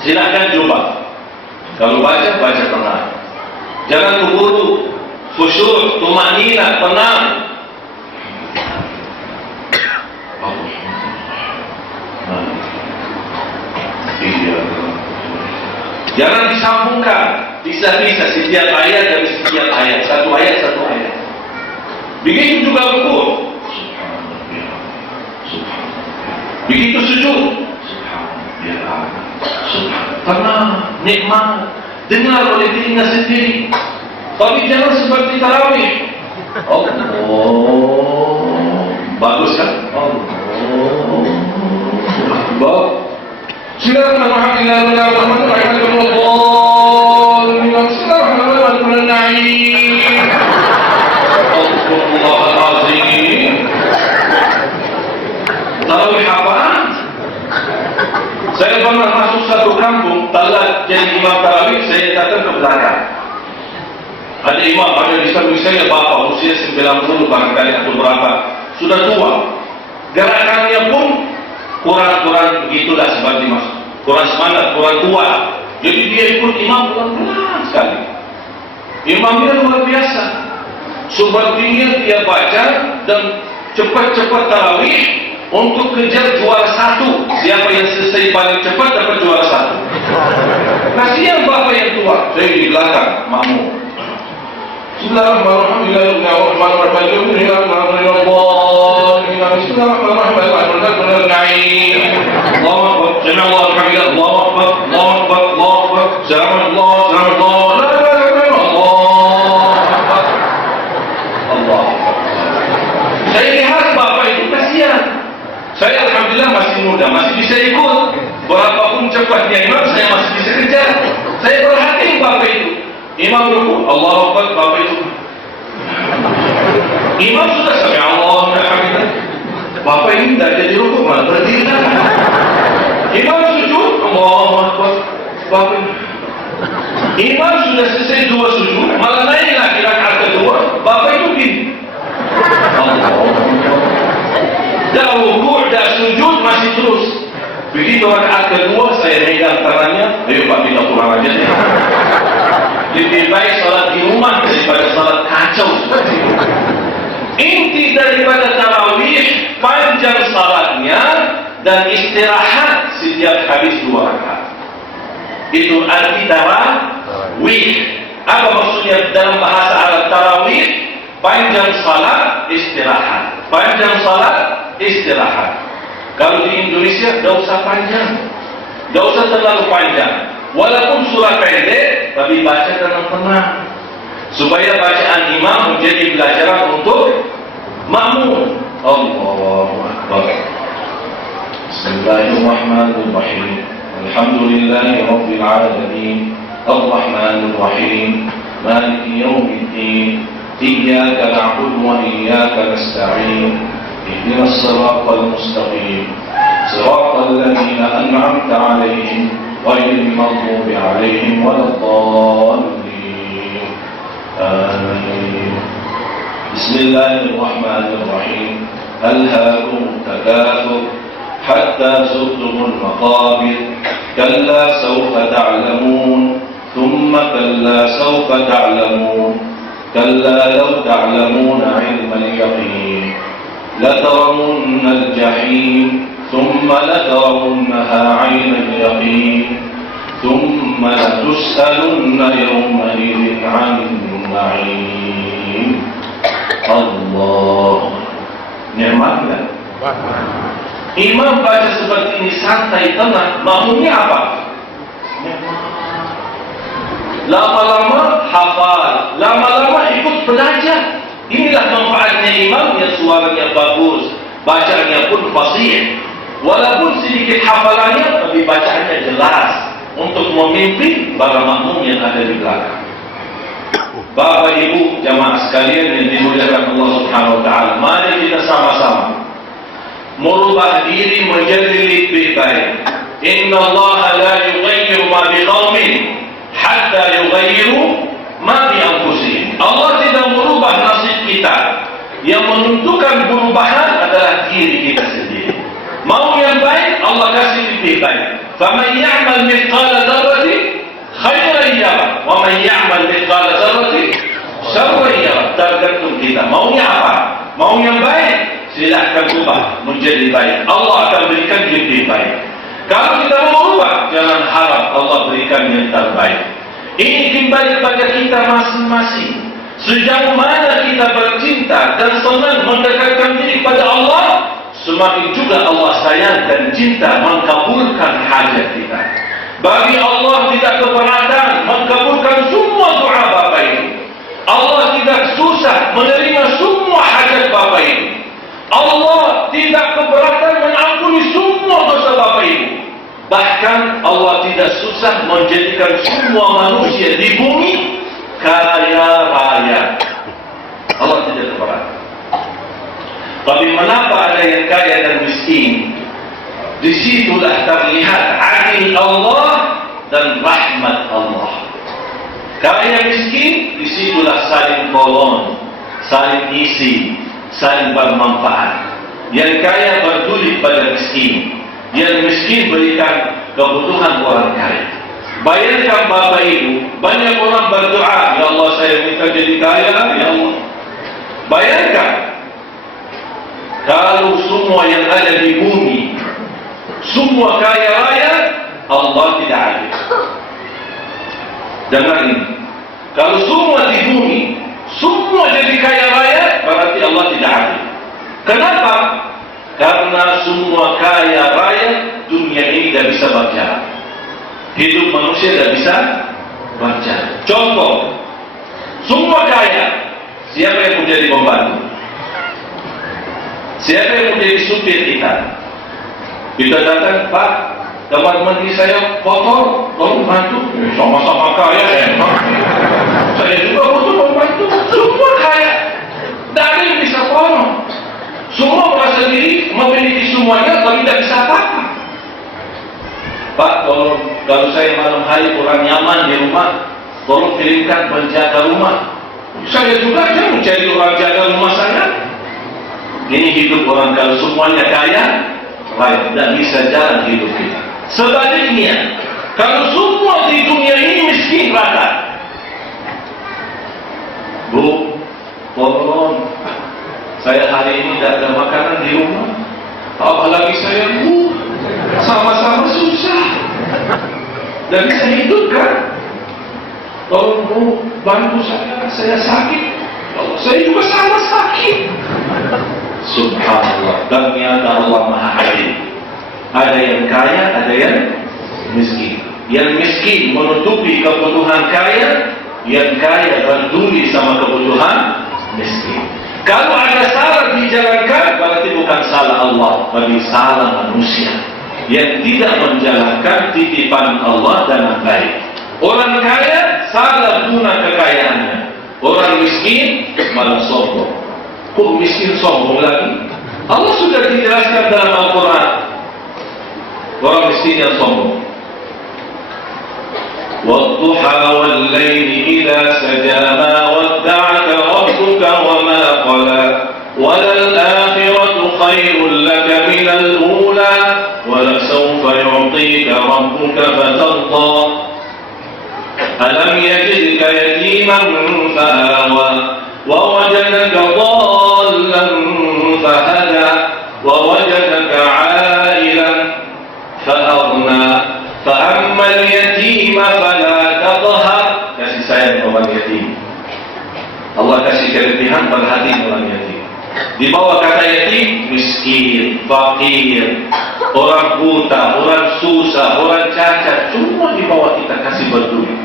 Silakan coba. Kalau baca tenang. Jangan terburu, khusyuk, tumanina, tenang. Jangan disambungkan, bisa-bisa setiap ayat dari setiap ayat, satu ayat. Begitu juga rukuk. Begitu sujud. Tenang, nikmat, dengar oleh telinga sendiri. Tapi jangan seperti tarawih. Oh, bagus kan? Allah. Tarawih apaan? Saya pernah masuk satu kampung, telat jadi imam tarawih, saya datang ke belakang. Ada imam, ada di samping saya bapak, usia 90 barangkali atau berapa, sudah tua. Gerakannya pun kurang begitulah seperti mas, kurang semangat, kurang kuat. Jadi dia ikut imam pelan-pelan sekali. Imamnya luar biasa. Sepertinya dia baca dan cepat-cepat tarawih untuk kejar juara satu. Siapa yang selesai paling cepat dapat juara satu. Kasihan bapak yang tua, saya di belakang makmum. Saya lihat bapak itu kasihan. Saya alhamdulillah masih muda, masih bisa ikut. Berapapun cepatnya imam, saya masih bisa kejar. Saya perhatiin bapak itu. Imam rukuk, Allahu Akbar, bapak itu. Imam sudah sampai Allah Alhamdulillah. Bapak ini tidak jadi rukuk, malah berdiri. Imam sujud, Allahu Akbar, bapak ini. Imam sudah selesai dua sujud, malah naik lagi rakaat kedua, bapak itu gini. Dah rukuk, dah sujud, masih terus. Begitu rakaat kedua, saya pegang tangannya, ayo Pak kita pulang aja. Lebih baik salat di rumah daripada salat kacau seperti itu. Inti daripada tarawih, panjang salatnya dan istirahat setiap habis 2 rakaat. Itu arti tarawih. Apa maksudnya dalam bahasa Arab tarawih? Panjang salat, istirahat. Panjang salat, istirahat. Kalau di Indonesia, tidak usah panjang. Tidak usah terlalu panjang. Walaupun surah pendek, tapi baca tenang-tenang. Supaya bacaan imam menjadi pelajaran untuk makmum. Allahu Akbar. Bismillahirrahmanirrahim. الحمد لله رب العالمين الرحمن الرحيم مالك يوم الدين إياك نعبد وإياك نستعين اهدنا الصراط المستقيم صراط الذين أنعمت عليهم غير المغضوب عليهم ولا الضالين آمين. بسم الله الرحمن الرحيم ألهاكم التكاثر حتى زرتم المقابر كلا سوف تعلمون ثم كلا سوف تعلمون كلا لو تعلمون علم اليقين لترون الجحيم ثم لترونها عين اليقين ثم لتسألن يومئذ عن النعيم. Allah nikmatnya. Imam baca seperti ini santai tenang, makmumnya apa? Lama-lama hafal, lama-lama ikut belajar. Inilah manfaatnya imam yang suaranya bagus, bacanya pun fasih. Walaupun sedikit hafalannya, tapi bacaannya jelas untuk memimpin para makmum yang ada di belakang. Bapak Ibu jamaah sekalian yang dimuliakan Allah Subhanahu wa taala, mari kita sama-sama merubah diri menjadi lebih baik. Inna Allah la yughayyiru ma biqaumin hatta yughayyiru ma bi anfusihim. Allah tidak merubah nasib kita. Yang menentukan perubahan adalah diri kita sendiri. Mau yang baik, Allah kasih lebih baik. Faman ya'mal mithqala dzarratin khairan yarah wa man ya'mal mithqala dzarratin syarran yarah. Tergantung kita maunya apa. Mau yang baik, silahkan ubah menjadi baik. Allah akan berikan lebih baik. Kalau kita mau ubah, jangan harap Allah berikan yang terbaik. Ini kembali kepada kita masing-masing. Sejauh mana kita bercinta dan senang mendekatkan diri kepada Allah, semakin juga Allah sayang dan cinta mengabulkan hajat kita. Bagi Allah tidak keberatan mengabulkan semua doa Bapak Ibu. Allah tidak susah menerima semua hajat Bapak Ibu. Allah tidak keberatan mengampuni semua dosa Bapak Ibu. Bahkan Allah tidak susah menjadikan semua manusia di bumi kaya raya. Allah tidak keberatan. Tapi mengapa ada yang kaya dan miskin? Disitulah terlihat adil Allah dan rahmat Allah. Kaya miskin, disitulah saling tolong, saling isi, saling bermanfaat. Yang kaya peduli pada miskin, yang miskin berikan kebutuhan orang kaya. Bayangkan Bapak Ibu, banyak orang berdoa, ya Allah saya minta jadi kaya, ya Allah. Bayangkan kalau semua yang ada di bumi semua kaya raya, Allah tidak adil. Dengar ini, kalau semua di bumi semua jadi kaya raya, berarti Allah tidak adil. Kenapa? Karena semua kaya raya dunia ini tidak bisa berjalan. Hidup manusia tidak bisa berjalan. Contoh, semua kaya, siapa yang menjadi pembantu? Siapa yang menjadi supir kita? Kita datang, Pak, kamar mandi saya kotor, tolong bantu. Sama-sama kaya, emang. Saya juga butuh membantu. Semua kaya, tidak ada yang bisa tolong. Semua merasa diri memiliki semuanya, tapi tidak bisa apa-apa. Pak, tolong, kalau saya malam hari kurang nyaman di rumah, tolong kirimkan penjaga rumah. Saya juga aja mencari orang jaga rumah saya. Ini hidup orang kalau semuanya kaya, tidak bisa jalan hidup kita. Sebaliknya, kalau semua di dunia ini miskin rata, Bu, tolong, saya hari ini tidak ada makanan di rumah. Apalagi saya, Bu, sama-sama susah, dan bisa hidup kan? Tolong Bu, bantu saya sakit. Saya juga sama sakit. Subhanallah, ternyata Allah Maha Adil. Ada yang kaya, ada yang miskin. Yang miskin menutupi kebutuhan kaya, yang kaya peduli sama kebutuhan miskin. Kalau ada salah dijalankan, berarti bukan salah Allah, tapi salah manusia. yang tidak menjalankan titipan Allah dengan baik. Orang kaya salah guna kekayaannya, orang miskin malah sombong. Kok miskin sombong lagi? Allah sudah dijelaskan dalam Al-Quran, orang miskin yang sombong. وَالضُّحَى وَاللَّيْلِ إِذَا سَجَىٰ مَا وَدَّعَكَ رَبُّكَ وَمَا قَلَىٰ وَلَلْآخِرَةُ خَيْرٌ لَكَ مِنَ الْأُولَىٰ وَلَسَوْفَ يُعْطِيكَ رَبُّكَ فَتَرْضَىٰ أَلَمْ يَجِدْكَ يَتِيمًا فَآوَىٰ وَوَجَدَكَ ضَالًّا فَهَدَىٰ وَوَجَدَكَ عَائِلًا فَأَغْنَىٰ فَأَمَّا الْيَتِيمَ فَلَا تَقْهَرْ. Kasih sayang orang yatim. Allah kasih kelebihan perhatian orang yatim. Di bawah kata yatim, miskin, fakir, orang buta, orang susah, orang cacat, semua di bawah kita kasih peduli.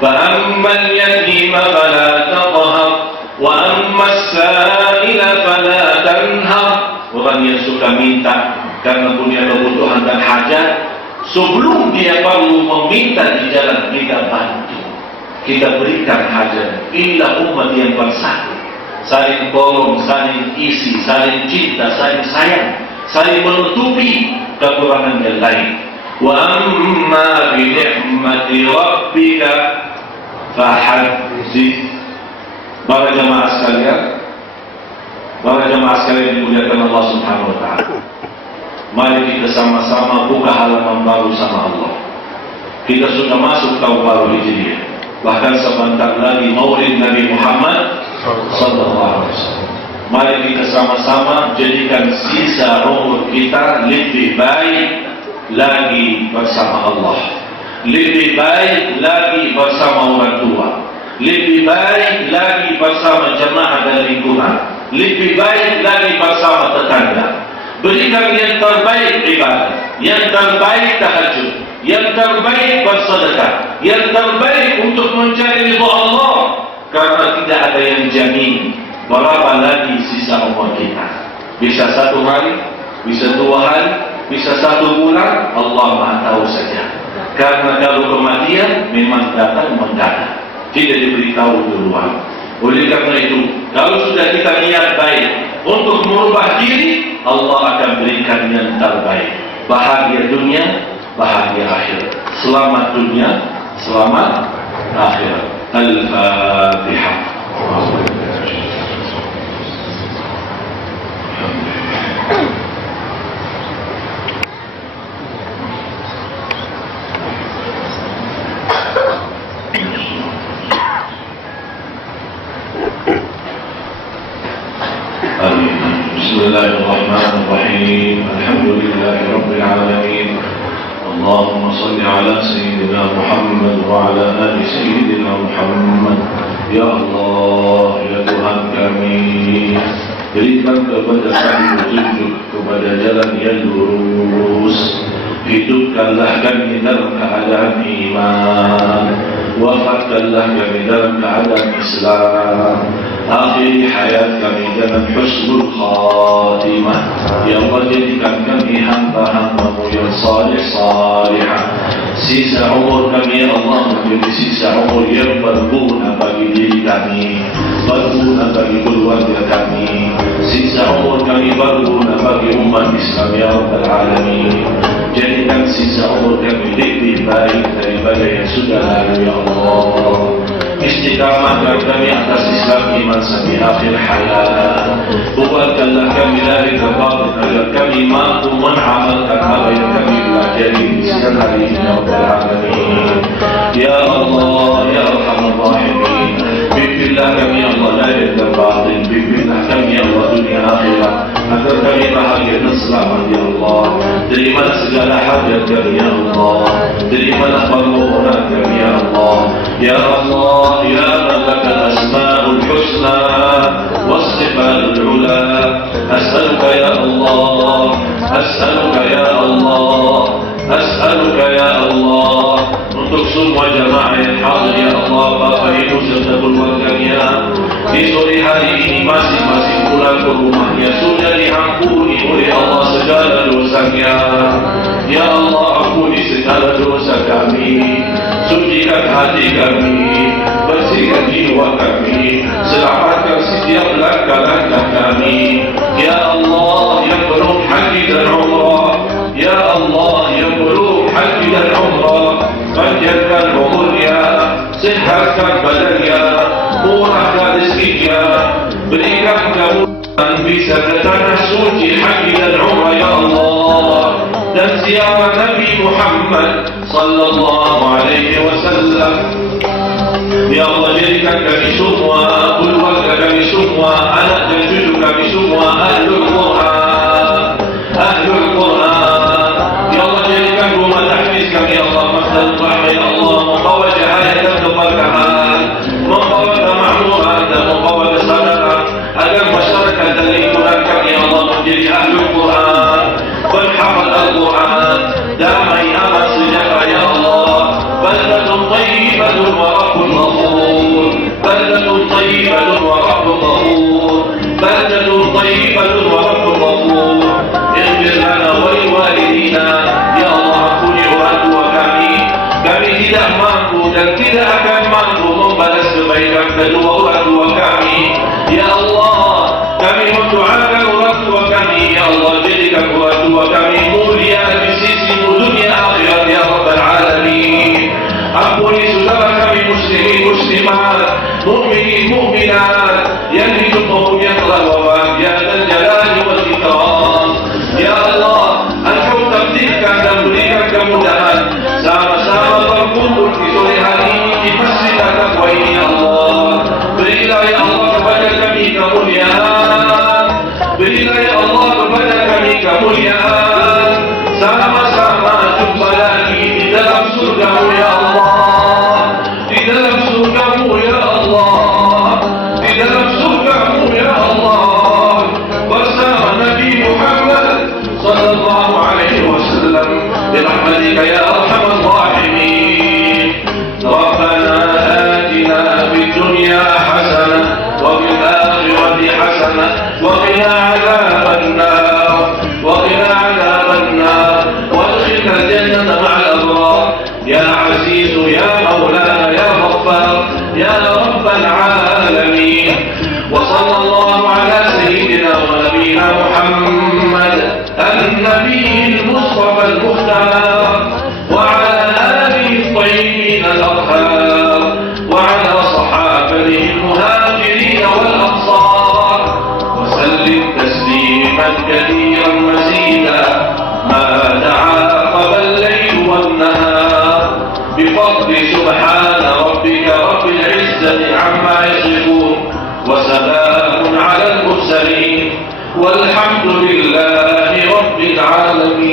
فَأَمَّا الْيَتِيمَ فَلَا تَقْهَرْ وَأَمَّا السَّائِلَ فَلَا تَنْهَرْ. Orang yang suka minta karena punya kebutuhan dan hajat, sebelum dia perlu meminta di jalan, kita bantu, kita berikan hajat. Inilah umat yang bersatu, saling tolong, saling isi, saling cinta, saling sayang, saling menutupi kekurangan yang lain. Wa amma bi ni'mati rabbika fahaddits. Para jemaah sekalian dimuliakan Allah Subhanahu wa taala. Mari kita sama-sama buka halaman baru sama Allah. Kita sudah masuk tahun baru Hijriah. Bahkan sebentar lagi Maulid Nabi Muhammad sallallahu alaihi wasallam. Mari kita sama-sama jadikan sisa umur kita lebih baik lagi bersama Allah, lebih baik lagi bersama orang tua, lebih baik lagi bersama jemaah dan lingkungan, lebih baik lagi bersama tetangga. Berikan yang terbaik ibadah, yang terbaik tahajud, yang terbaik bersedekah, yang terbaik untuk mencari ridha Allah. Karena tidak ada yang jamin berapa lagi sisa umur kita. Bisa 1 hari, bisa 2 hari, bisa 1 bulan, Allah Maha tahu saja. Karena kalau kematian memang datang mendadak, tidak diberitahu duluan. Oleh karena itu, kalau sudah kita niat baik untuk merubah diri, Allah akan berikan yang terbaik. Bahagia dunia, bahagia akhirat. Selamat dunia, selamat akhirat. Al-Fatihah. Bismillahirrahmanirrahim. Alhamdulillahi Rabbil Alamin. Allahumma salli ala Sayyidina Muhammad wa ala ali Sayyidina Muhammad. Ya Allah, ya Tuhan kami, berikan kepada kami petunjuk kepada jalan yang lurus. Hidupkanlah kami dalam keadaan iman, wafatkanlah kami dalam keadaan Islam. Akhiri hayat kami dengan husnul khatimah. Ya Allah, jadikan kami hamba-hamba-Mu yang salih-salihah. Sisa umur kami ya Allah menjadi sisa umur yang berguna bagi diri kami, berguna bagi keluarga kami. Sisa umur kami berguna bagi umat Islam ya Rabbal Alamin. Jadikan sisa umur kami lebih baik daripada yang sudah lalu ya Allah. Istiqamahkan kami atas Islam iman sampai akhir hayat. Buatkanlah kami dari kebatin agar kami mampu mengamalkan apa yang kami pelajari di siang hari ini ya Rabbal Alamin. Ya Allah, ya Arhamar Rahimin, bimbinglah kami ya Allah dari kebatin, bimbinglah kami ya Allah dunia akhirat, agar kami bahagia dan selamat ya Allah. Terimalah segala hajat kami ya Allah, terimalah permohonan kami ya Allah. Ya Allah, ya Man laka al-asma'ul husna was-sifatul ula, as'aluka ya Allah, as'aluka ya Allah, as'aluka ya Allah, untuk semua jamaah yang hadir ya Allah, Bapak Ibu serta keluarganya, di sore hari ini masing-masing pulang ke rumahnya sudah diampuni oleh Allah segala dosanya. Ya Allah, ampuni segala dosa kami, sucikan hati kami, bersihkan jiwa kami, selamatkan setiap langkah-langkah kami. Ya Allah yang penuh haji dan umrah, Ya Allah yang penuh haji dan umrah, panjangkan umurnya, sehatkan badannya, murahkan rezekinya, berikan kemudahan bisa ke tanah suci haji dan umrah ya Allah, dan ziarah Nabi Muhammad sallallahu alaihi wasallam. Ya Allah, jadikan kami semua, keluarga kami semua, anak dan cucu kami semua ahlul Quran, ahlul Quran. Ya Allah, jadikan rumah tahfiz kami ya Allah makhluk rahmat ya Allah, membawa cahaya dan keberkahan, membawa kemakmuran dan membawa kesadaran agar masyarakat dan lingkungan kami ya Allah menjadi ahlul Quran, berhafal Al-Quran, damai aman sejahtera ya Allah. Baldatun tayyibatun wa rabbun ghafur, baldatun tayyibatun wa rabbun ghafur, baldatun tayyibatun wa rabbun ghafur. Ighfir lana wa liwalidina ya Allah, ampuni orang tua kami. Kami tidak mampu dan tidak akan mampu membalas kebaikan kedua orang tua kami. Ya Allah, kami mendoakan orang tua kami ya Allah, jadikan orang tua kami mulia di sisimu dunia akhirat ya Rabbal Alamin. Ampuni saudara kami muslimin muslimat, mukminin mukminat yang hidup maupun yang telah wafat ya dan jalani wal ikram. Ya Allah, Engkau takdirkan dan berikan kemudahan sama-sama berkumpul di sore hari ini di masjid At-Taqwa ini ya Allah. Berilah ya Allah kepada kami kemuliaan, berilah ya Allah kepada kami kemuliaan, sama-sama jumpa lagi di dalam surga-Mu ya Allah, di dalam surga-Mu ya Allah, di dalam surga-Mu ya Allah, bersama Nabi Muhammad sallallahu alaihi wasallam, birahmatika ya arhamar rahimin. Rabbana atina fid dunya hasanah wa fil akhirati hasanah wa qina adzaban nar, wa qina adzaban nar, وادخلنا الجنة مع الأبرار يا عزيز يا مولانا يا غفار يا رب العالمين. وصلى الله على سيدنا ونبينا محمد النبي المصطفى المختار، وعلى آله الطيبين الأطهار، وعلى صحابته المهاجرين والأنصار، وسلم تسليما كثيرا مزيدا ما تعاقب الليل والنهار، بفضل سبحان ربك رب العزة عما يصفون، وسلام على المرسلين، والحمد لله رب العالمين.